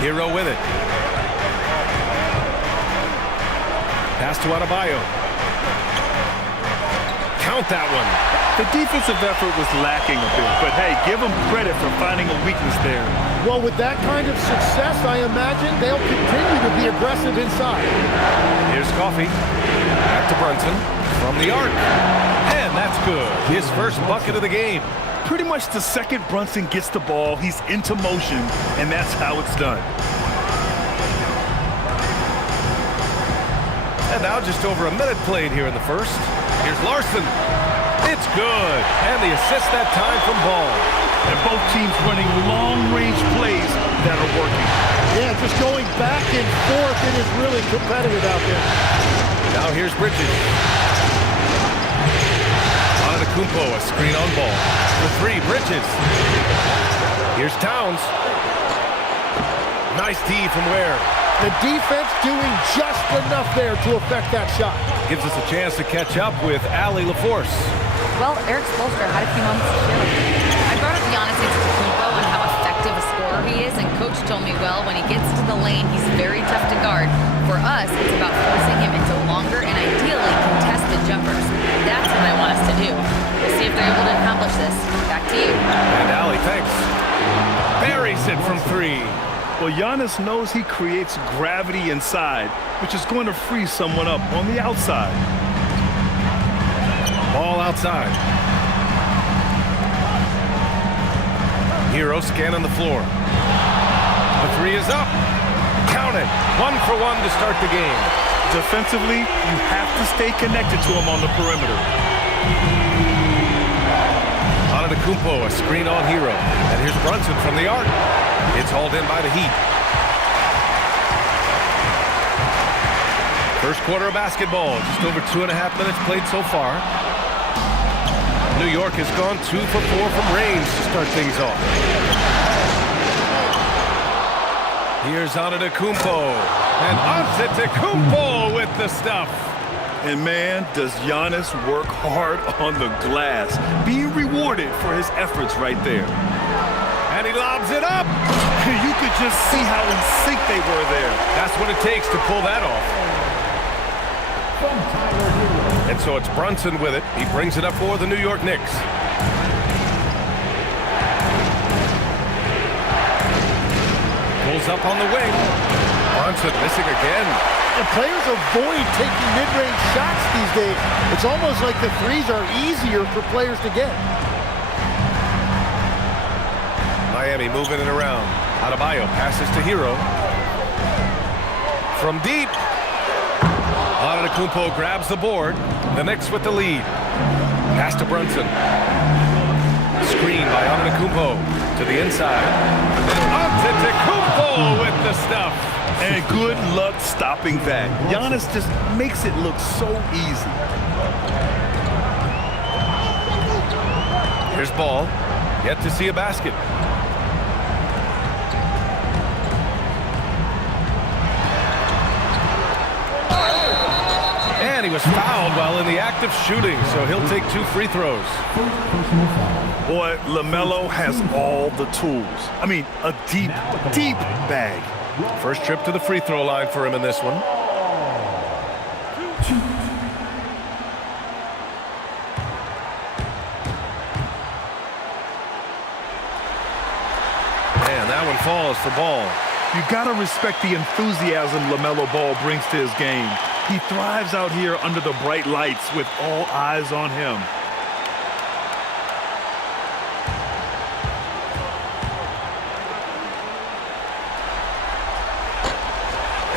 Hero with it. Pass to Adebayo. Count that one. The defensive effort was lacking a bit, but hey, give him credit for finding a weakness there. Well, with that kind of success, I imagine they'll continue to be aggressive inside. Here's Coffey. Back to Brunson. From the arc. And that's good. His first bucket of the game. Pretty much the second Brunson gets the ball, he's into motion, and that's how it's done. And now just over a minute played here in the first. Here's Larson. It's good. And the assist that time from Ball. And both teams running long-range plays that are working. Yeah, just going back and forth. It is really competitive out there. Now here's Bridges. Antetokounmpo, a screen on Ball. For 3, Bridges. Here's Towns. Nice D from Ware. The defense doing just enough there to affect that shot. Gives us a chance to catch up with Ali LaForce. Well, Eric Spoelstra had a few moments to share. I brought up Giannis Antetokounmpo and how effective a scorer he is, and Coach told me, well, when he gets to the lane, he's very tough to guard. For us, it's about forcing him into longer and ideally contested jumpers. That's what I want us to do. We'll see if they're able to accomplish this. Back to you. And Ali, thanks. Buries it from 3. Well, Giannis knows he creates gravity inside, which is going to free someone up on the outside. Ball outside. Hero scanning the floor. The 3 is up. Count it. 1 for 1 to start the game. Defensively, you have to stay connected to him on the perimeter. Antetokounmpo, a screen on Hero. And here's Brunson from the arc. It's hauled in by the Heat. First quarter of basketball. Just over 2.5 minutes played so far. New York has gone 2 for 4 from range to start things off. Here's Antetokounmpo. And Antetokounmpo with the stuff. And man, does Giannis work hard on the glass. Being rewarded for his efforts right there. And he lobs it up. You could just see how in sync they were there. That's what it takes to pull that off. And so it's Brunson with it. He brings it up for the New York Knicks. Pulls up on the wing. Brunson missing again. And players avoid taking mid-range shots these days. It's almost like the threes are easier for players to get. Miami moving it around. Adebayo passes to Hero. From deep. Antetokounmpo grabs the board. The Knicks with the lead. Pass to Brunson. Screen by Antetokounmpo to the inside. Antetokounmpo with the stuff. And good luck stopping that. Giannis just makes it look so easy. Here's Ball. Yet to see a basket. And he was fouled while in the act of shooting, so he'll take 2 free throws. Boy, LaMelo has all the tools. I mean, a deep, deep bag. First trip to the free throw line for him in this one. And that one falls for Ball. You gotta respect the enthusiasm LaMelo Ball brings to his game. He thrives out here under the bright lights with all eyes on him.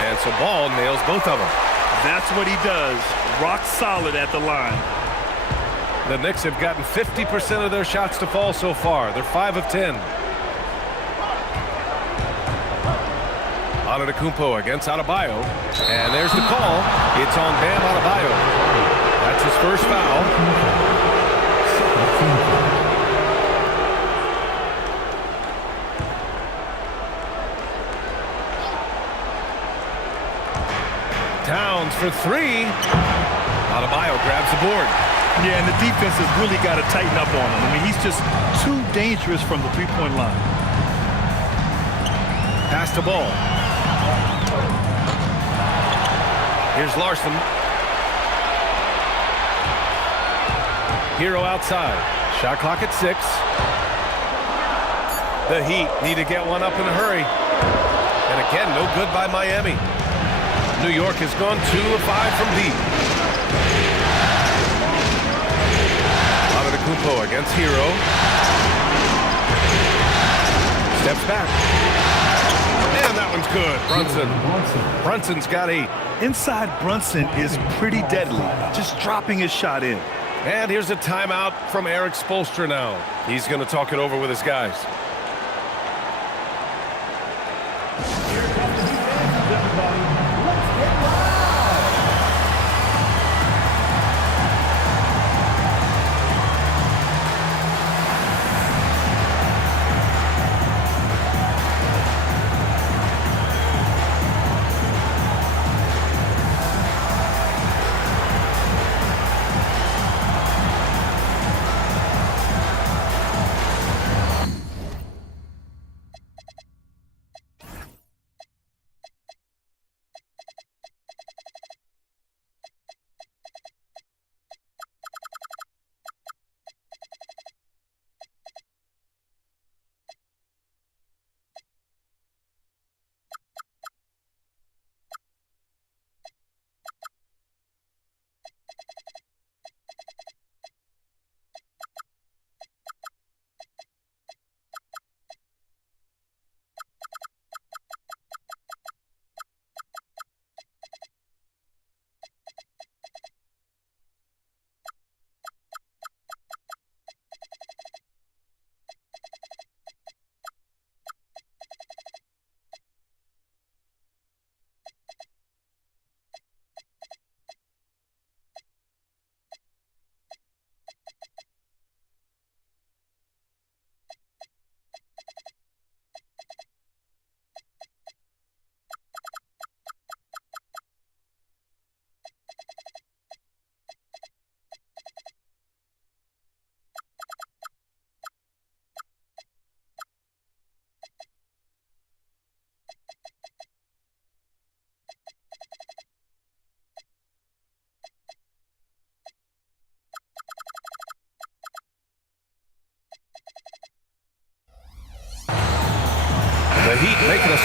And so Ball nails both of them. That's what he does. Rock solid at the line. The Knicks have gotten 50% of their shots to fall so far. They're 5 of 10. Antetokounmpo against Adebayo. And there's the call. It's on Bam Adebayo. That's his first foul. Towns for 3. Adebayo grabs the board. Yeah, and the defense has really got to tighten up on him. I mean, he's just too dangerous from the three-point line. Pass to Ball. Here's Larson. Hero outside. Shot clock at 6. The Heat need to get one up in a hurry. And again, no good by Miami. New York has gone 2 of 5 from deep. Antetokounmpo against Hero. Steps back. And that one's good. Brunson. Brunson's got 8. Inside Brunson is pretty deadly, just dropping his shot in. And here's a timeout from Eric Spoelstra now. He's going to talk it over with his guys.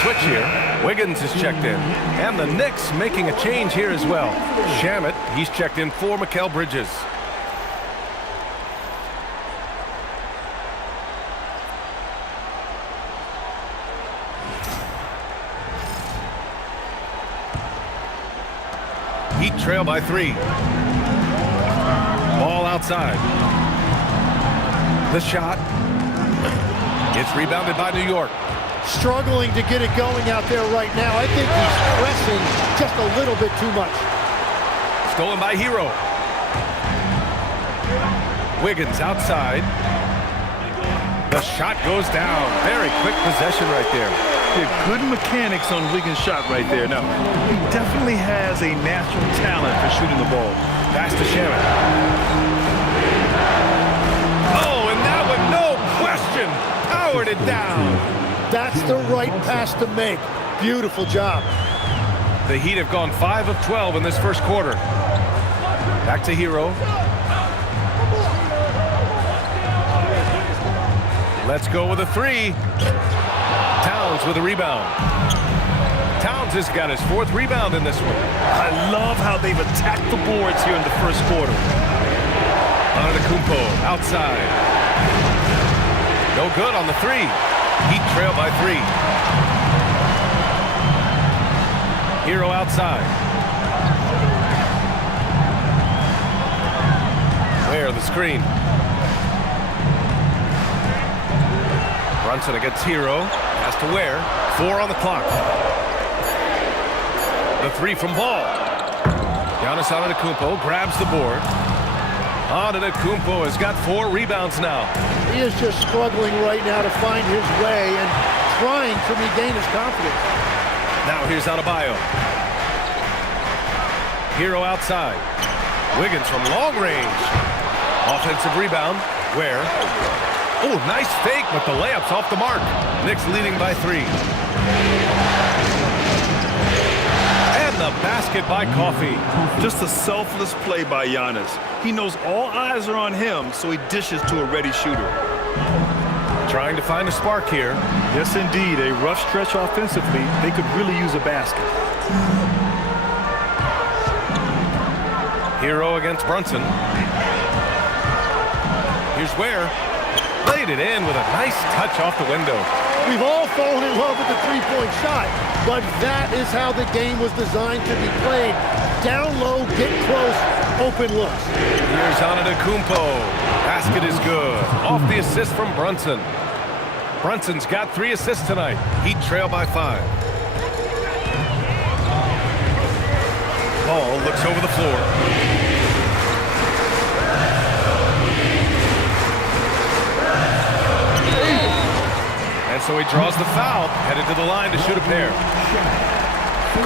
switch here. Wiggins is checked in. And the Knicks making a change here as well. Shamet, he's checked in for Mikal Bridges. Heat trail by 3. Ball outside. The shot. It's rebounded by New York. Struggling to get it going out there right now. I think he's pressing just a little bit too much. Stolen by Hero. Wiggins outside. The shot goes down. Very quick possession right there. Yeah, good mechanics on Wiggins' shot right there. Now, he definitely has a natural talent for shooting the ball. Pass to Shamet. Oh, and that one, no question, powered it down. That's the right pass to make. Beautiful job. The Heat have gone 5 of 12 in this first quarter. Back to Hero. Let's go with a 3. Towns with a rebound. Towns has got his 4th rebound in this one. I love how they've attacked the boards here in the first quarter. Antetokounmpo outside. No good on the 3. Heat trail by 3. Hero outside. Where the screen. Brunson against Hero. Has to Ware. 4 on the clock. The 3 from Ball. Giannis Antetokounmpo grabs the board. Antetokounmpo has got 4 rebounds now. He is just struggling right now to find his way and trying to regain his confidence. Now here's Adebayo. Hero outside. Wiggins from long range. Offensive rebound. Ware. Oh, nice fake, but the layup's off the mark. Knicks leading by 3. And the basket by Coffey. Just a selfless play by Giannis. He knows all eyes are on him, so he dishes to a ready shooter. Trying to find a spark here. Yes, indeed. A rough stretch offensively. They could really use a basket. Hero against Brunson. Here's Ware. Laid it in with a nice touch off the window. We've all fallen in love with the three-point shot, but that is how the game was designed to be played. Down low, get close, open looks. Here's Antetokounmpo. Basket is good. Off the assist from Brunson. Brunson's got 3 assists tonight. Heat trail by 5. Ball looks over the floor. And so he draws the foul, headed to the line to shoot a pair.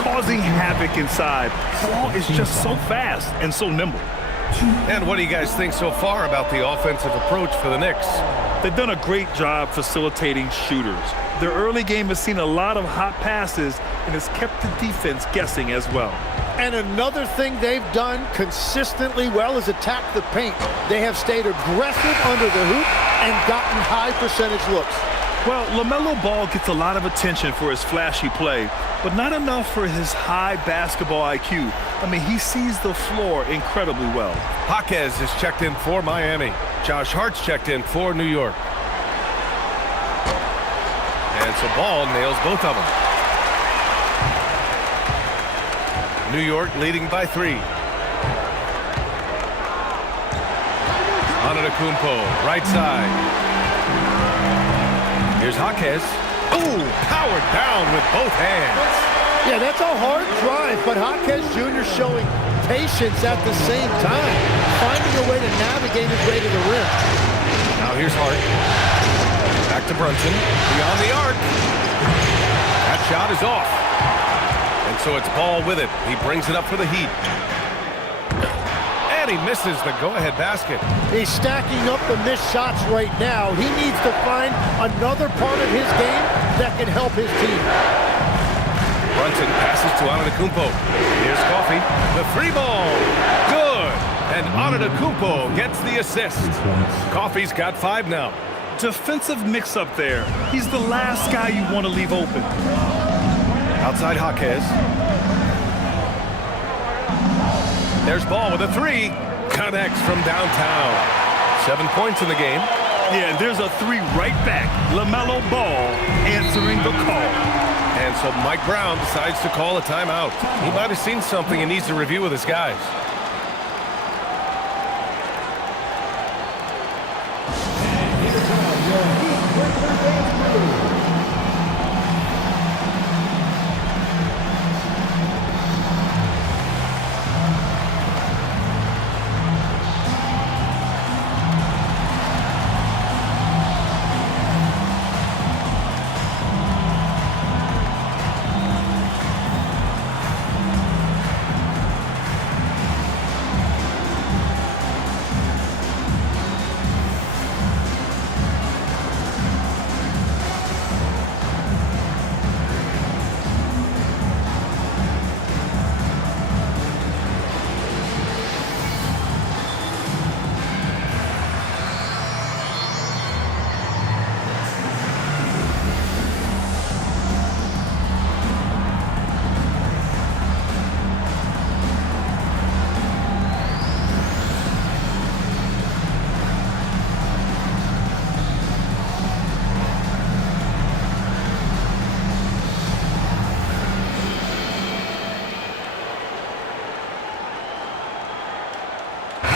Causing havoc inside. Ball is just so fast and so nimble. And what do you guys think so far about the offensive approach for the Knicks? They've done a great job facilitating shooters. Their early game has seen a lot of hot passes and has kept the defense guessing as well. And another thing they've done consistently well is attack the paint. They have stayed aggressive under the hoop and gotten high percentage looks. Well, LaMelo Ball gets a lot of attention for his flashy play, but not enough for his high basketball IQ. I mean, he sees the floor incredibly well. Jaquez is checked in for Miami. Josh Hart's checked in for New York. And so Ball nails both of them. New York leading by 3. Antetokounmpo, right side. Here's Jaquez. Ooh, powered down with both hands. Yeah, that's a hard drive, but Jaquez Jr. showing patience at the same time, finding a way to navigate his way to the rim. Now here's Hart. Back to Brunson. Beyond the arc. That shot is off. And so it's Ball with it. He brings it up for the Heat. And he misses the go-ahead basket. He's stacking up the missed shots right now. He needs to find another part of his game that can help his team. Brunson passes to Antetokounmpo. Here's Coffey. The 3 ball. Good. And Antetokounmpo gets the assist. Coffey's got 5 now. Defensive mix-up there. He's the last guy you want to leave open. Outside Jaquez. There's Ball with a three. Connects from downtown. 7 points in the game. Yeah, there's a three right back. LaMelo Ball answering the call. And so Mike Brown decides to call a timeout. He might have seen something and needs to review with his guys.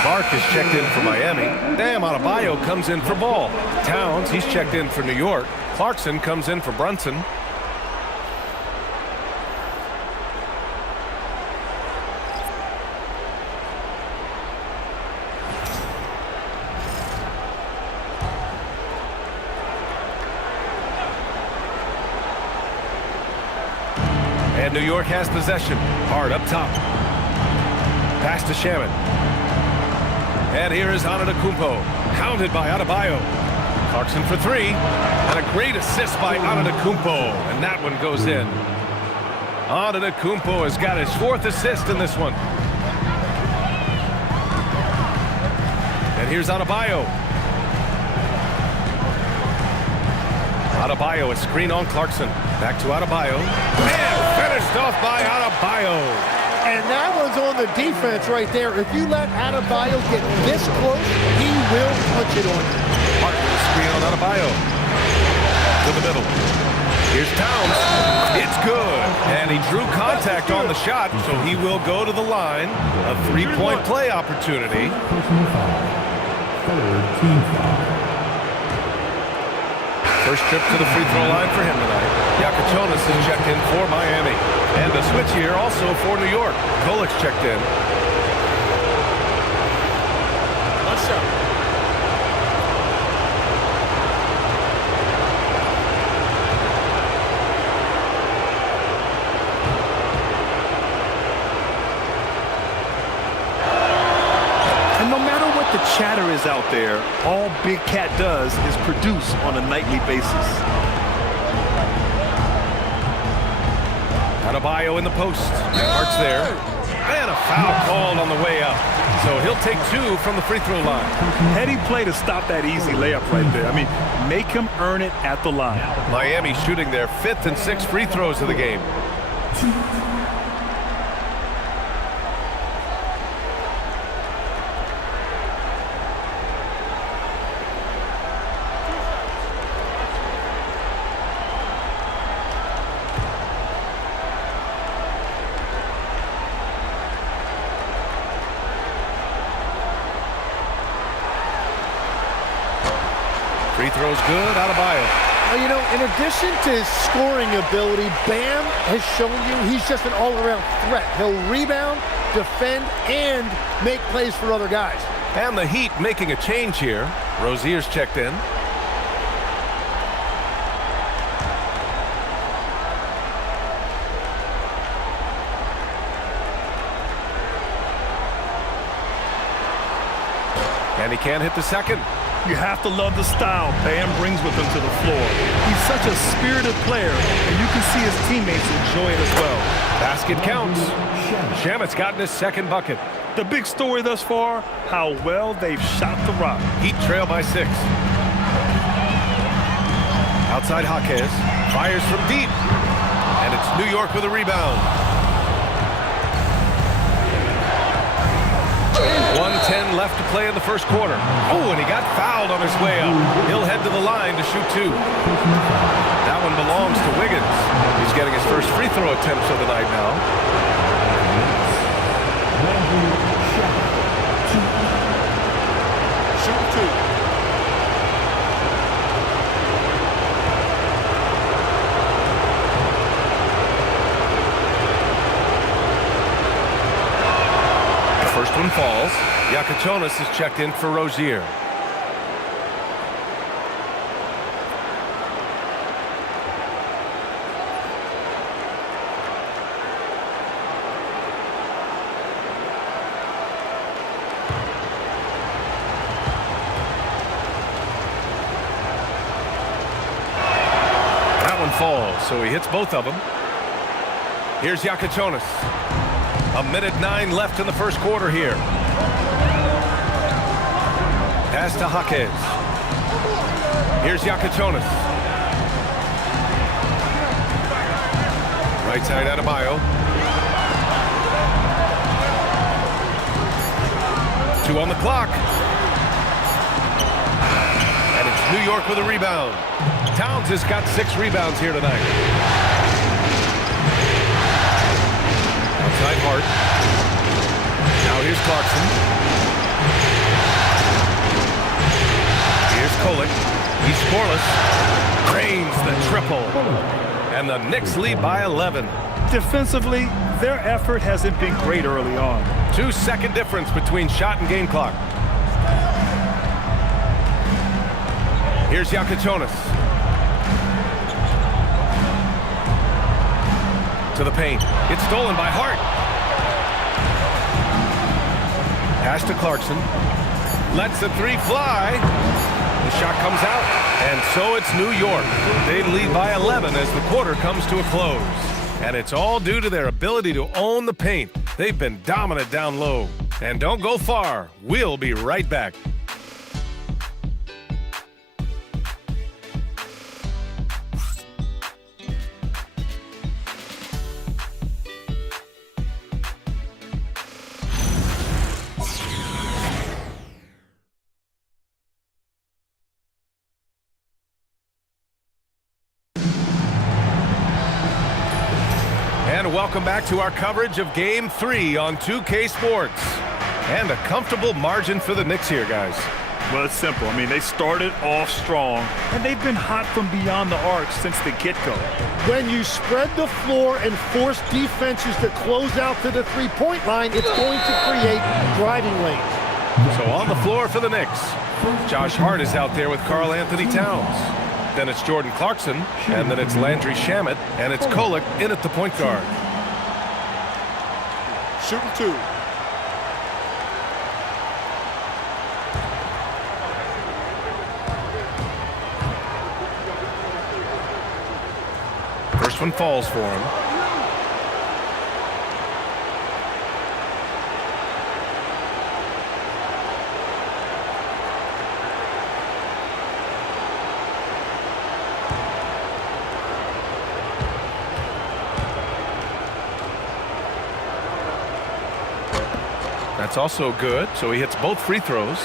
Clark is checked in for Miami. Bam Adebayo comes in for Ball. Towns, he's checked in for New York. Clarkson comes in for Brunson. And New York has possession. Hard up top. Pass to Shaman. And here is Antetokounmpo, counted by Adebayo. Clarkson for three, and a great assist by Antetokounmpo, and that one goes in. Antetokounmpo has got his 4th assist in this one. And here's Adebayo. Adebayo, a screen on Clarkson. Back to Adebayo. And finished off by Adebayo. And that one's on the defense right there. If you let Adebayo get this close, he will punch it on you. Martin, screen on Adebayo. To the middle. Here's Towns. It's good. And he drew contact on the shot, so he will go to the line. A 3-point play opportunity. First trip to the free throw line for him tonight. Yakachonis is checked in for Miami. And a switch here also for New York. Golik's checked in. One shot. And no matter what the chatter is out there, all Big Cat does is produce on a nightly basis. Adebayo in the post. Hart's there. And a foul called on the way up. So he'll take 2 from the free throw line. Heady play to stop that easy layup right there. I mean, make him earn it at the line. Miami shooting their 5th and 6th free throws of the game. Free throw's good. Adebayo. Well, you know, in addition to his scoring ability, Bam has shown you he's just an all-around threat. He'll rebound, defend, and make plays for other guys. And the Heat making a change here. Rozier's checked in. And he can't hit the second. You have to love the style Bam brings with him to the floor. He's such a spirited player, and you can see his teammates enjoy it as well. Basket counts. Shamit's gotten his 2nd bucket. The big story thus far, how well they've shot the rock. Heat trail by 6. Outside Jaquez. Fires from deep. And it's New York with a rebound. 1:10 left to play in the first quarter. Oh, and he got fouled on his way up. He'll head to the line to shoot 2. That one belongs to Wiggins. He's getting his first free throw attempts of the night now. Shoot 2. First one falls. Yakachonis is checked in for Rozier. That one falls, so he hits both of them. Here's Yakachonis. 1:09 left in the first quarter here. Pass to Jaquez. Here's Yakachonis. Right side Adebayo. 2 on the clock. And it's New York with a rebound. Towns has got 6 rebounds here tonight. Outside Hart. Now here's Clarkson. Here's Kolek. He's scoreless. Cranes the triple. And the Knicks lead by 11. Defensively, their effort hasn't been great early on. 2-second difference between shot and game clock. Here's Yakachonis. To the paint. It's stolen by Hart. Pass to Clarkson. Lets the 3 fly. The shot comes out. And so it's New York. They lead by 11 as the quarter comes to a close. And it's all due to their ability to own the paint. They've been dominant down low. And don't go far. We'll be right back. And welcome back to our coverage of Game 3 on 2K Sports. And a comfortable margin for the Knicks here, guys. Well, it's simple. I mean, they started off strong, and they've been hot from beyond the arc since the get-go. When you spread the floor and force defenses to close out to the three-point line, it's going to create driving lanes. So on the floor for the Knicks, Josh Hart is out there with Karl Anthony Towns. Then it's Jordan Clarkson, and then it's Landry Shamet, and it's Kolek in at the point guard. Shooting 2. First one falls for him. That's also good, so he hits both free throws.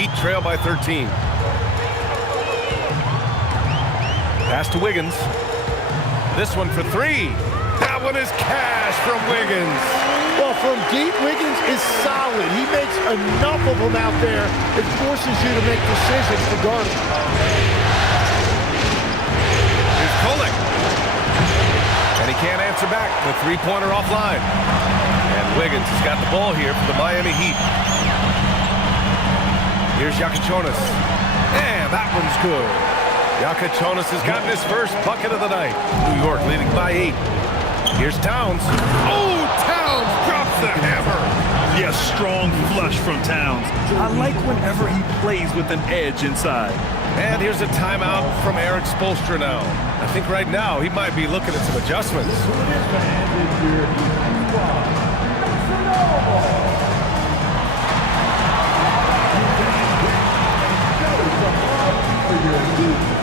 Heat trail by 13. Pass to Wiggins. This one for 3. That one is cash from Wiggins. Well, from deep, Wiggins is solid. He makes enough of them out there. It forces you to make decisions to guard him. Here's Kolek. And he can't answer back. The three-pointer offline. And Wiggins has got the ball here for the Miami Heat. Here's Yakachonis. And that one's good. Yakachonis has gotten his first bucket of the night. New York leading by 8. Here's Towns. Oh, Towns drops the hammer. Yes, strong flush from Towns. I like whenever he plays with an edge inside. And here's a timeout from Eric Spoelstra now. I think right now he might be looking at some adjustments. For your